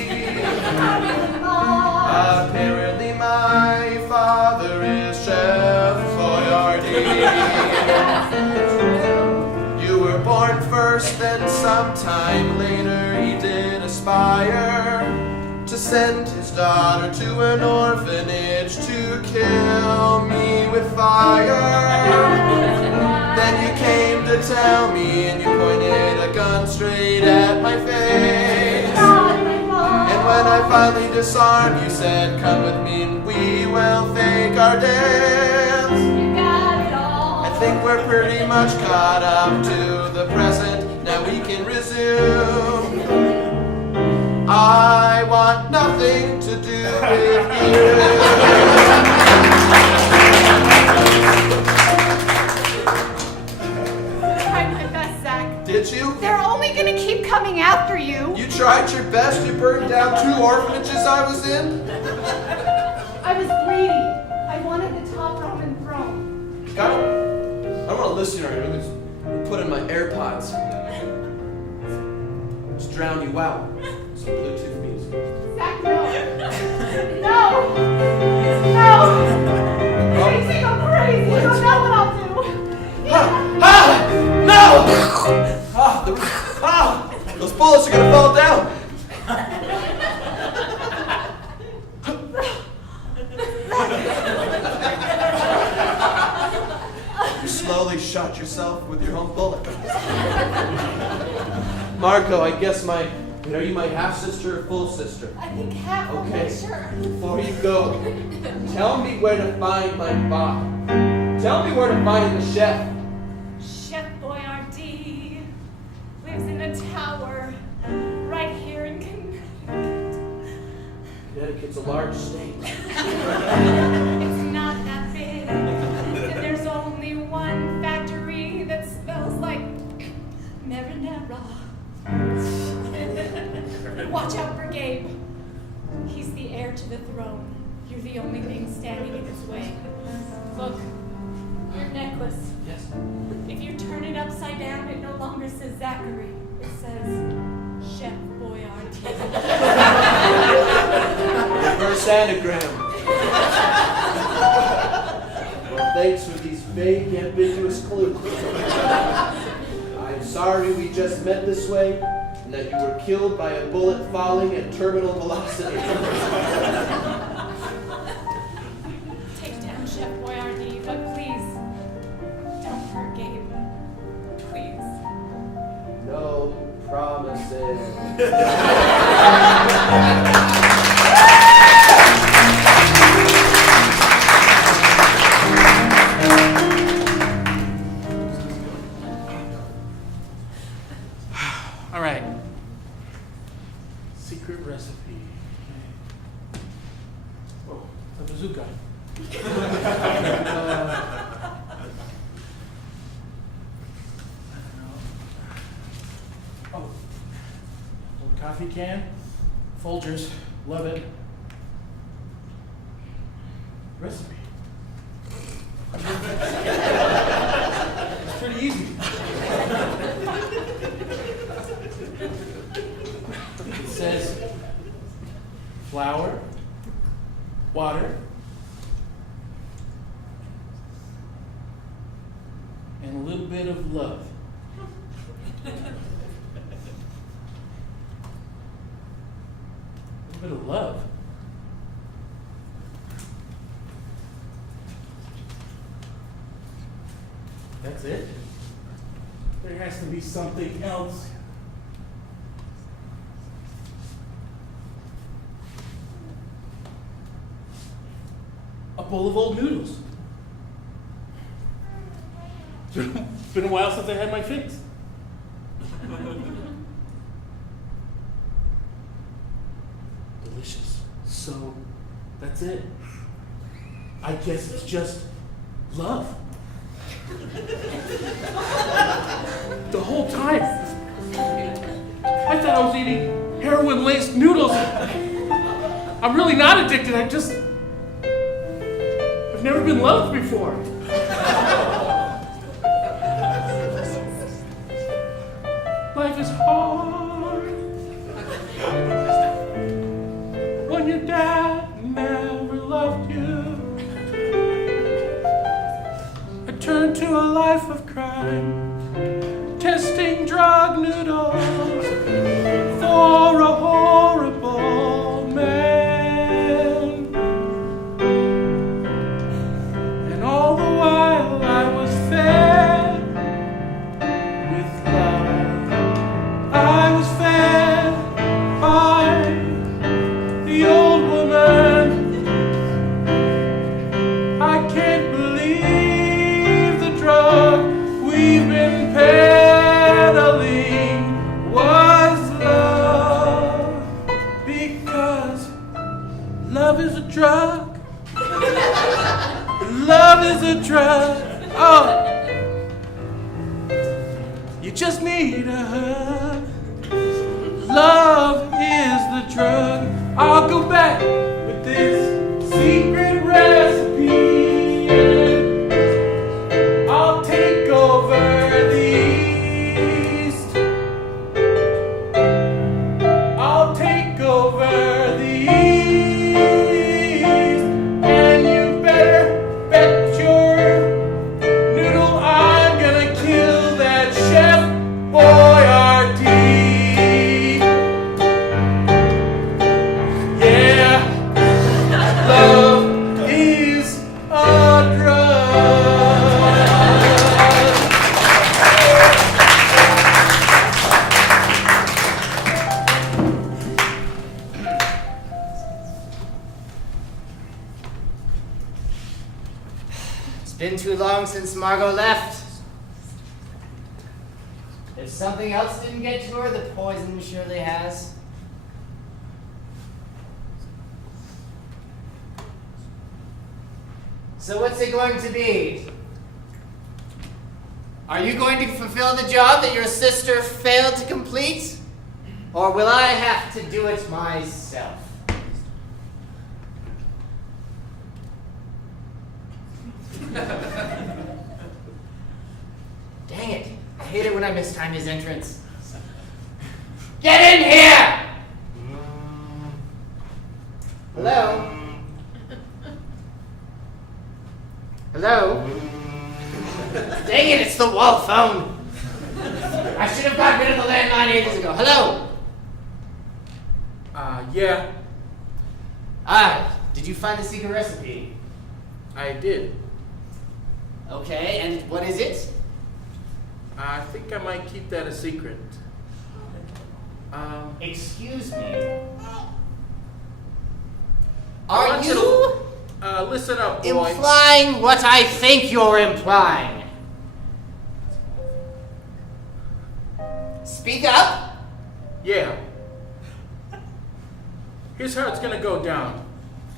Apparently my father is Chef Boyardee. You were born first, then sometime later he did aspire to send his daughter to an orphanage to kill me with fire. Then you came to tell me and you pointed a gun straight at my face. And when I finally disarmed, you said, come with me and we will fake our deaths. You got it all. I think we're pretty much caught up to the present. Now we can resume. I want nothing to do with you. I tried my best, Zach. Did you? They're only gonna keep coming after you. You tried your best to burn down 2 orphanages I was in? I was greedy. I wanted the top Roman throne. Got it. I don't want to listen to you. Let's put in my AirPods. Just drown you out. Some Bluetooth music. Zach, no. No. No. Makes me go crazy. You don't know what I'll do. No! Those bullets are gonna fall down. You slowly shot yourself with your own bullet. Marco, I guess are you my half sister or full sister? I think half of Okay. it, sure. Before you go, tell me where to find my father. Tell me where to find the chef. Chef Boyardee lives in a tower right here in Connecticut. Connecticut's a large state. It's not that big. And there's only one factory that smells like marinara. Watch out for Gabe. He's the heir to the throne. You're the only thing standing in his way. Look, your necklace. Yes. If you turn it upside down, it no longer says Zachary. It says Chef Boyardee. Reverse anagram. Well, thanks for these vague, ambiguous clues. I'm sorry we just met this way, and that you were killed by a bullet falling at terminal velocity. Take down Chef Boyardee, but please, don't hurt Gabe. Please. No promises. All right. Secret recipe. Oh, the bazooka. Oh, old coffee can. Folgers. Love it. Recipe. It's pretty easy. It says flour, water, and a little bit of love. A little bit of love. That's it? There has to be something else. A bowl of old noodles. It's been a while since I had my fix. Delicious. So, that's it. I guess it's just love. The whole time. I thought I was eating heroin-laced noodles. I'm really not addicted. I've never been loved before. Life is hard when your dad never loved you. I turned to a life of crime, testing drug noodles for a horrible man. And all the while I was fed with love. I was fed by the old woman. I can't believe the drug we've been peddling was love, because love is a drug. Love is a drug. Oh, you just need a hug. Love is the drug. I'll go back with this secret recipe. I'll take over the East. I'll take over the East. And you better bet your noodle I'm gonna kill that Chef Boyardee. Yeah, love is a drug. It's been too long since Margot left. If something else didn't get to her, the poison surely has. So what's it going to be? Are you going to fulfill the job that your sister failed to complete? Or will I have to do it myself? Dang it. I hate it when I mistime his entrance. Get in here! Hello? Hello? Dang it, it's the wall phone. I should have got rid of the landline ages ago. Hello? Yeah, Did you find the secret recipe? I did. Okay, and what is it? I think I might keep that a secret. Excuse me. I Are want you listen up, boy. implying what I think you're implying? Speak up. Yeah. Here's how it's gonna go down.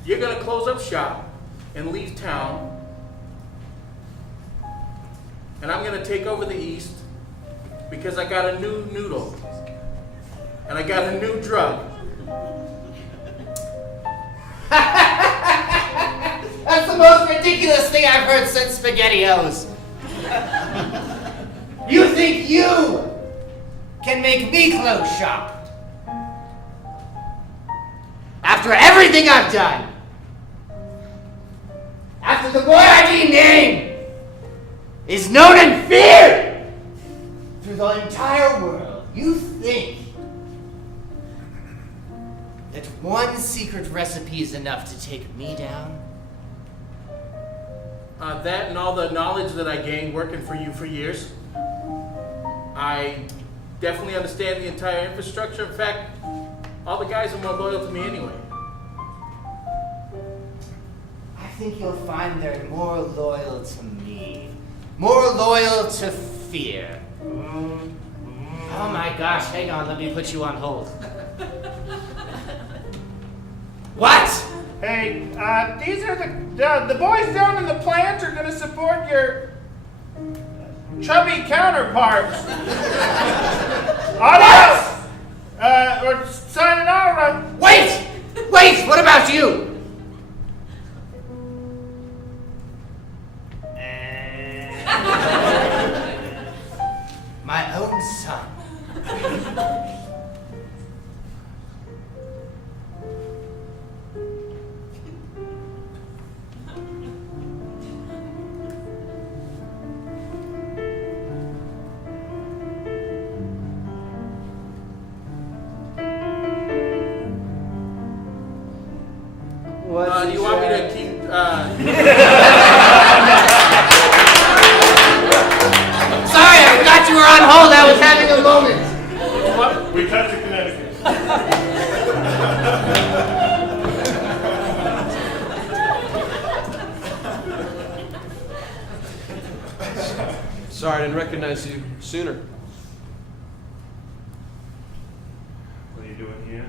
You're gonna close up shop and leave town. And I'm gonna take over the East because I got a new noodle. And I got a new drug. That's the most ridiculous thing I've heard since SpaghettiOs. You think you can make me close shop? After everything I've done, after the boy ID name is known and feared through the entire world, you think that one secret recipe is enough to take me down? That and all the knowledge that I gained working for you for years. I definitely understand the entire infrastructure. In fact, all the guys are more loyal to me anyway. I think you'll find they're more loyal to me. More loyal to fear. Oh my gosh, hang on, let me put you on hold. What? Hey, these are the boys down in the plant are gonna support your chubby counterparts. Adios! Or sayonara. Wait! Wait, what about you? My own son. Do you want me to keep? Sorry, I forgot you were on hold. I was having a moment. What? We cut to Connecticut. Sorry, I didn't recognize you sooner. What are you doing here?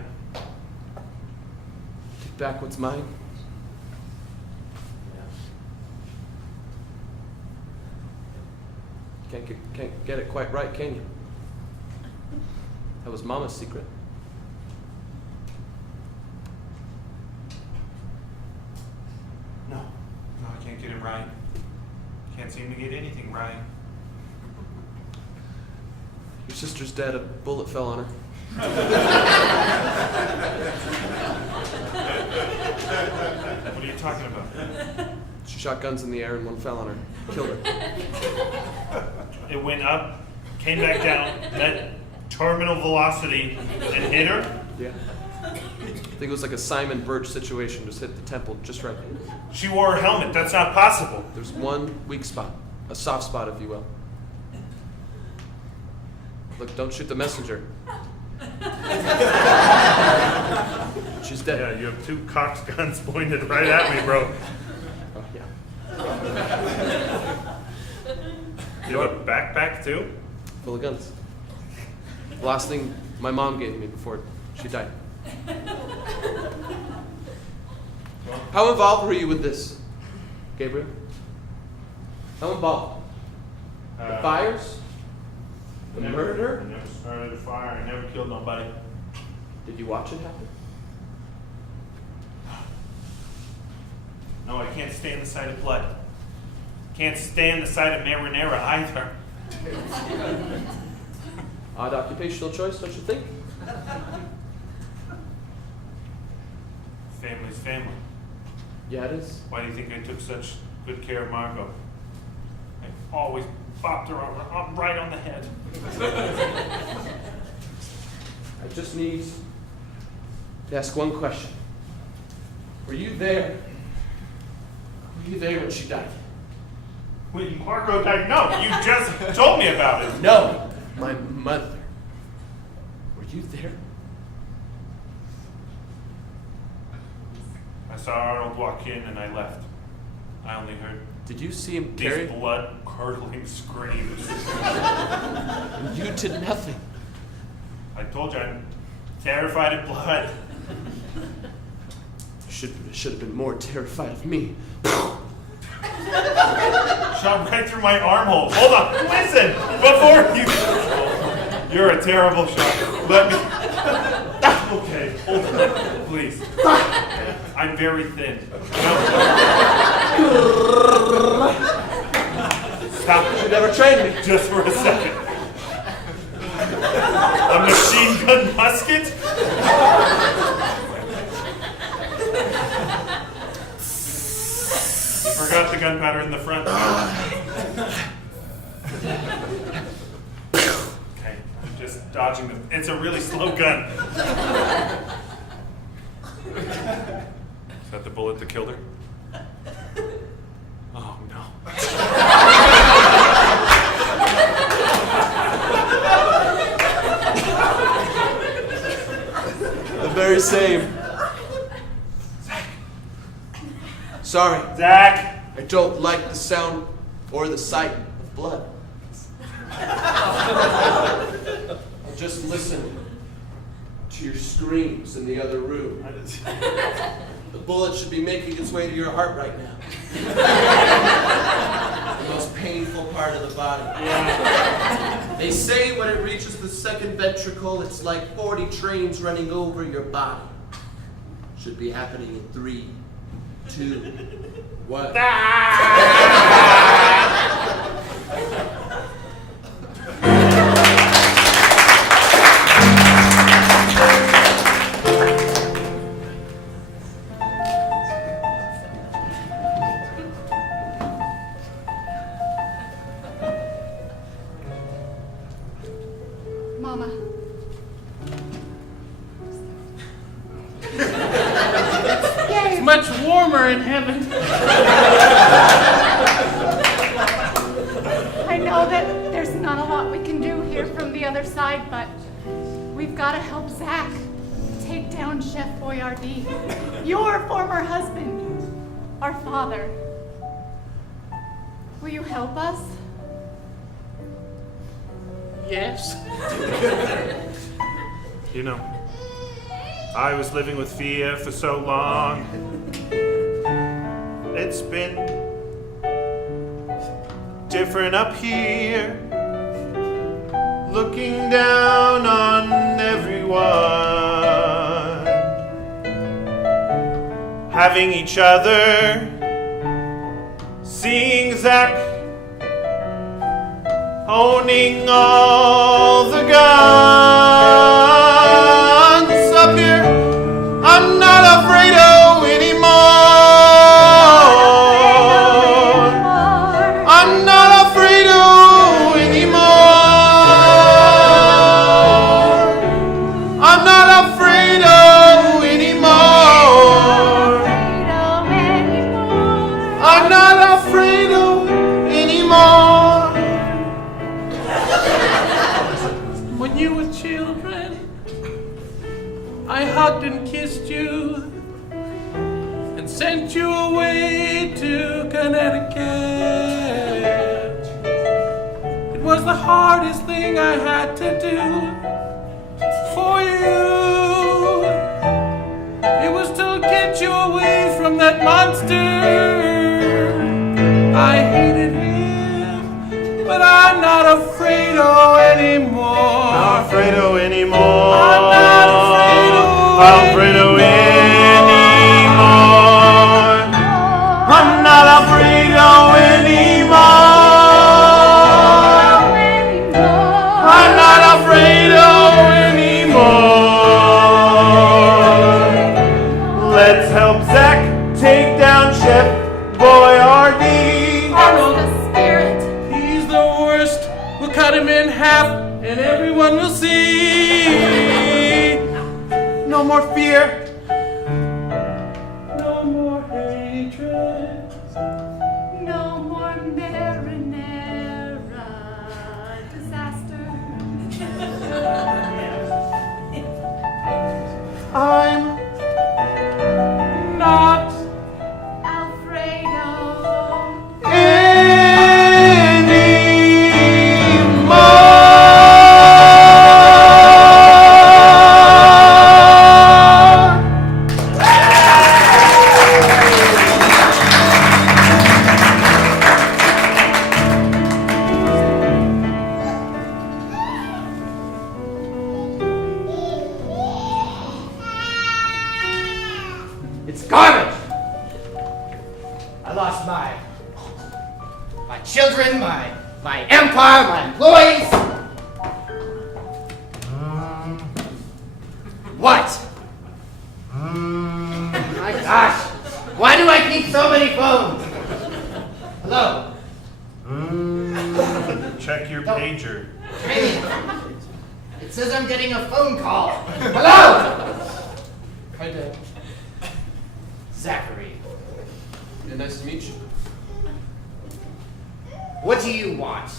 Take back what's mine. Can't get it quite right, can you? That was Mama's secret. No, I can't get it right. Can't seem to get anything right. Your sister's dead. A bullet fell on her. What are you talking about? She shot guns in the air and one fell on her. Killed her. It went up, came back down, met terminal velocity, and hit her. Yeah. I think it was like a Simon Birch situation. Just hit the temple just right. She wore her helmet. That's not possible. There's one weak spot. A soft spot, if you will. Look, don't shoot the messenger. She's dead. Yeah, you have two cocked guns pointed right at me, bro. Oh, yeah. You have a backpack too? Full of guns. The last thing my mom gave me before she died. How involved were you with this, Gabriel? How involved? The fires? The murder? I never started a fire. I never killed nobody. Did you watch it happen? No, I can't stand the sight of blood. Can't stand the sight of marinara either. Odd occupational choice, don't you think? Family's family. Yeah, it is. Why do you think I took such good care of Margot? I always bopped her right on the head. I just need to ask one question. Were you there? Were you there when she died? When Margot died? No, you just told me about it. No, my mother. Were you there? I saw Arnold walk in and I left. I only heard Did you see him these carry? blood-curdling screams. You did nothing. I told you I'm terrified of blood. You should have been more terrified of me. Shot right through my armhole. Hold on, listen, before you... You're a terrible shot. Let me... Okay, hold on, please. I'm very thin. Stop. You should never train me. Just for a second. A machine gun musket? You forgot the gunpowder in the front. Okay, I'm just dodging them. It's a really slow gun. Is that the bullet that killed her? Oh no. The very same. Sorry. Zach! I don't like the sound or the sight of blood. I'll just listen to your screams in the other room. The bullet should be making its way to your heart right now. The most painful part of the body. They say when it reaches the second ventricle, it's like 40 trains running over your body. Should be happening in 3, 2, 1. Mama. It's much warmer in heaven. I know that there's not a lot we can do here from the other side, but we've got to help Zach take down Chef Boyardee, your former husband, our father. Will you help us? Yes. You know, I was living with fear for so long. It's been different up here, looking down on everyone, having each other, seeing Zach, owning all the guns up here. I'm not afraid of anymore. I'm not afraid of anymore. I'm not afraid of anymore. I'm not afraid of anymore. When you were children, I hugged and kissed you and sent you away to Connecticut. It was the hardest thing I had to do for you. It was to get you away from that monster. I hated him, but I'm not afraid anymore. Not Alfredo anymore. I'm not afraid Alfredo anymore. I'm not Alfredo anymore. I'm not Alfredo anymore. Let's help Zach take down Chef Boyardee. Arnold, The spirit. he's the worst. We'll cut him in half, and everyone will see. No more fear. No more hatred. No more marinara disaster. I'm Not Alfredo. It's garbage. I lost my children, my empire, my employees. What? My gosh. Why do I keep so many phones? Hello? Check your pager. Hey. It says I'm getting a phone call. Hello? Hi, Dad. Zachary, Yeah, nice to meet you. what do you want?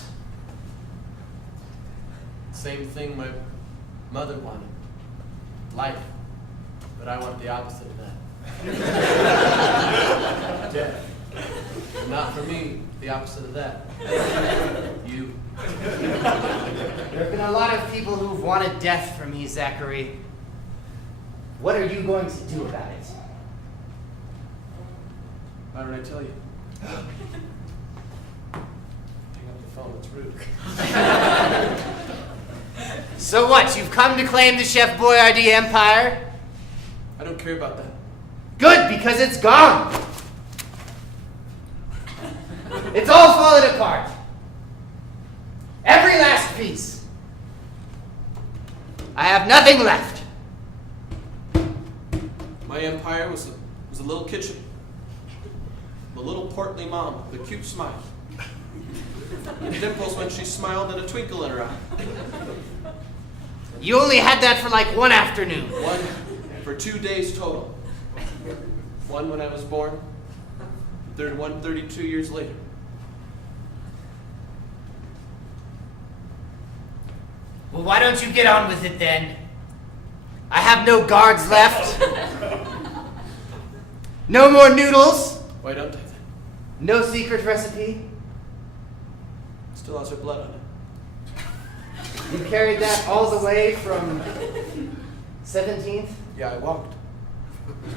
Same thing my mother wanted. Life. But I want the opposite of that. Death. But not for me, the opposite of that. You. There have been a lot of people who've wanted death for me, Zachary. What are you going to do about it? Why don't I tell you? Hang up the phone, it's rude. So what, you've come to claim the Chef Boyardee empire? I don't care about that. Good, because it's gone. It's all falling apart. Every last piece. I have nothing left. My empire was a little kitchen. A little portly mom with a cute smile. Dimples when she smiled and a twinkle in her eye. You only had that for like one afternoon. One for 2 days total. One when I was born, one 32 years later. Well, why don't you get on with it then? I have no guards left. No more noodles. Why don't I then? No secret recipe. Still has her blood on it. You carried that all the way from 17th? Yeah, I walked.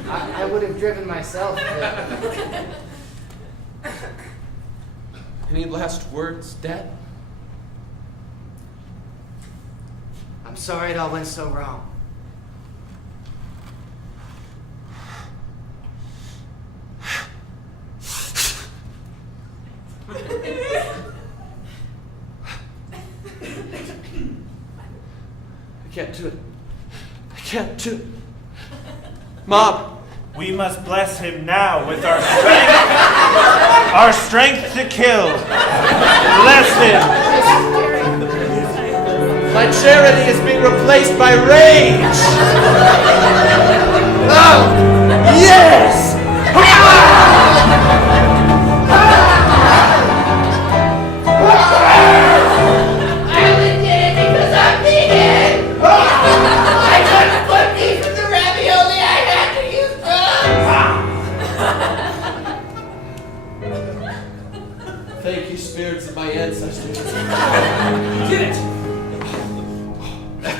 I would have driven myself. Any last words, Dad? I'm sorry it all went so wrong. I can't do it. I can't do it. Mom! We must bless him now with our strength. Our strength to kill. Bless him. My charity is being replaced by rage! Oh! Yes! I only did it because I'm vegan! I couldn't put beef in the ravioli, I had to use drugs! Thank you, spirits of my ancestors. You did it!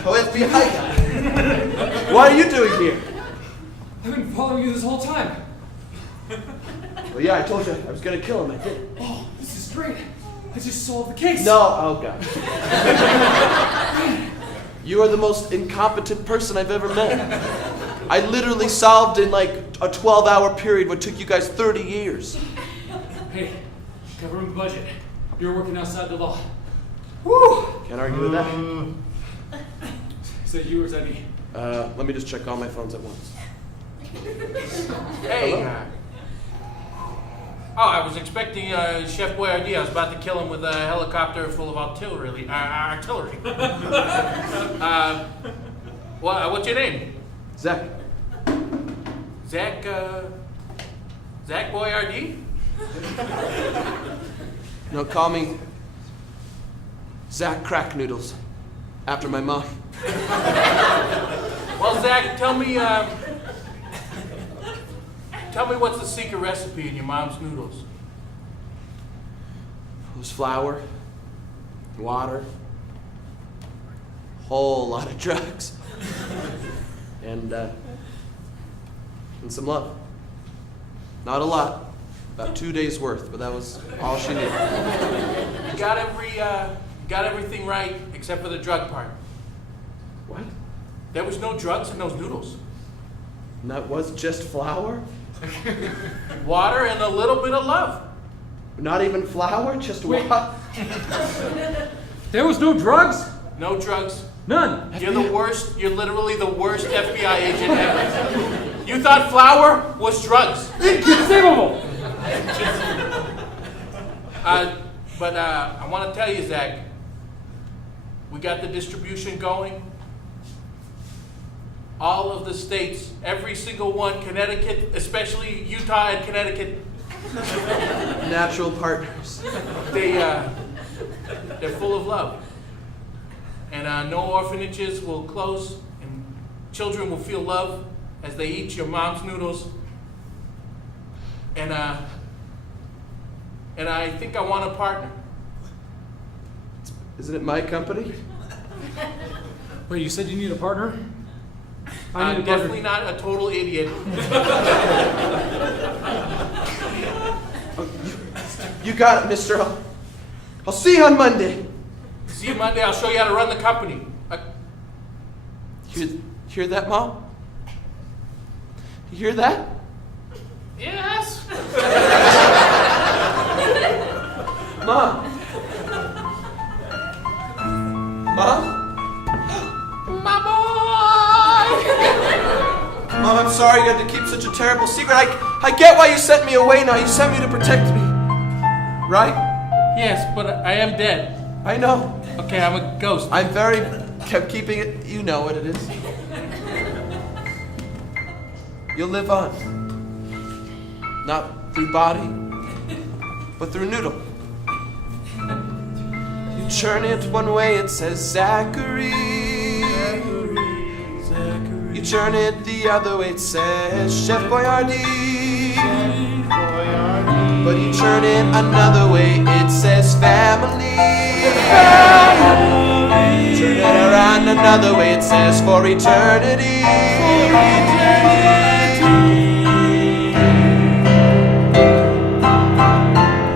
Oh, FBI guy. What are you doing here? I've been following you this whole time. Well, yeah, I told you I was gonna kill him. I did. Oh, this is great. I just solved the case. No, oh God. You are the most incompetent person I've ever met. I literally solved in like a 12-hour period what took you guys 30 years. Hey, government budget. You're working outside the law. Woo! Can't argue with that. Is that you or is that me? Let me just check all my phones at once. Hey. Hello? I was expecting Chef Boyardee. I was about to kill him with a helicopter full of artillery. What's your name? Zach. Zach Boyardee? No, call me Zach Crack Noodles, after my mom. Well, Zach, tell me what's the secret recipe in your mom's noodles? It was flour, water, whole lot of drugs, and some love. Not a lot, about 2 days worth, but that was all she needed. You got everything right except for the drug part. What? There was no drugs in those noodles. And that was just flour? Water and a little bit of love. Not even flour, just water? There was no drugs? No drugs. None. You're the worst. You're literally the worst FBI agent ever. You thought flour was drugs. Inconceivable. But I want to tell you, Zach, we got the distribution going. All of the states, every single one, Connecticut, especially Utah and Connecticut. Natural partners. They're full of love. And no orphanages will close, and children will feel love as they eat your mom's noodles. And I think I want a partner. Isn't it my company? Wait, you said you need a partner? I need I'm a partner. definitely not a total idiot. You got it, mister. I'll see you on Monday. See you Monday. I'll show you how to run the company. Hear that, Mom? You hear that? Yes. Mom? Mom? My boy! Mom, I'm sorry you had to keep such a terrible secret. I get why you sent me away now. You sent me to protect me. Right? Yes, but I am dead. I know. Okay, I'm a ghost. I'm very kept keeping it. You know what it is. You'll live on. Not through body, but through noodle. You churn it one way, it says Zachary. You churn it the other way, it says Chef Boyardee. But you turn it another way, it says family. Turn it around another way, it says for eternity.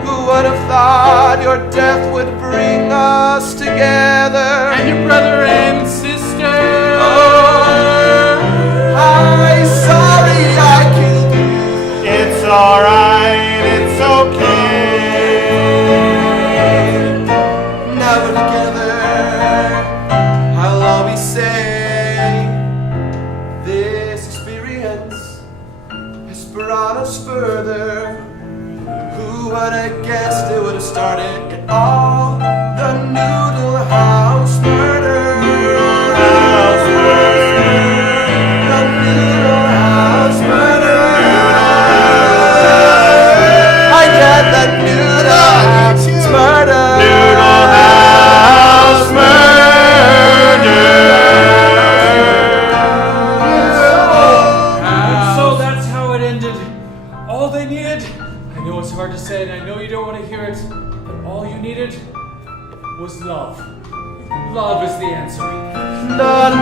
Who would have thought your death would bring us together? And your brother and sister. Oh, I'm sorry I killed you. It's alright, it's okay. Now we're together, I'll always say this experience has brought us further. Who would have guessed it would have started it all? The Noodlehouse murder. The Noodlehouse murder. I got the Noodlehouse murder. Noodlehouse murder. So that's how it ended. All they needed, I know it's hard to say and I know you don't want to hear it, but all you needed was love. Love is the answer. The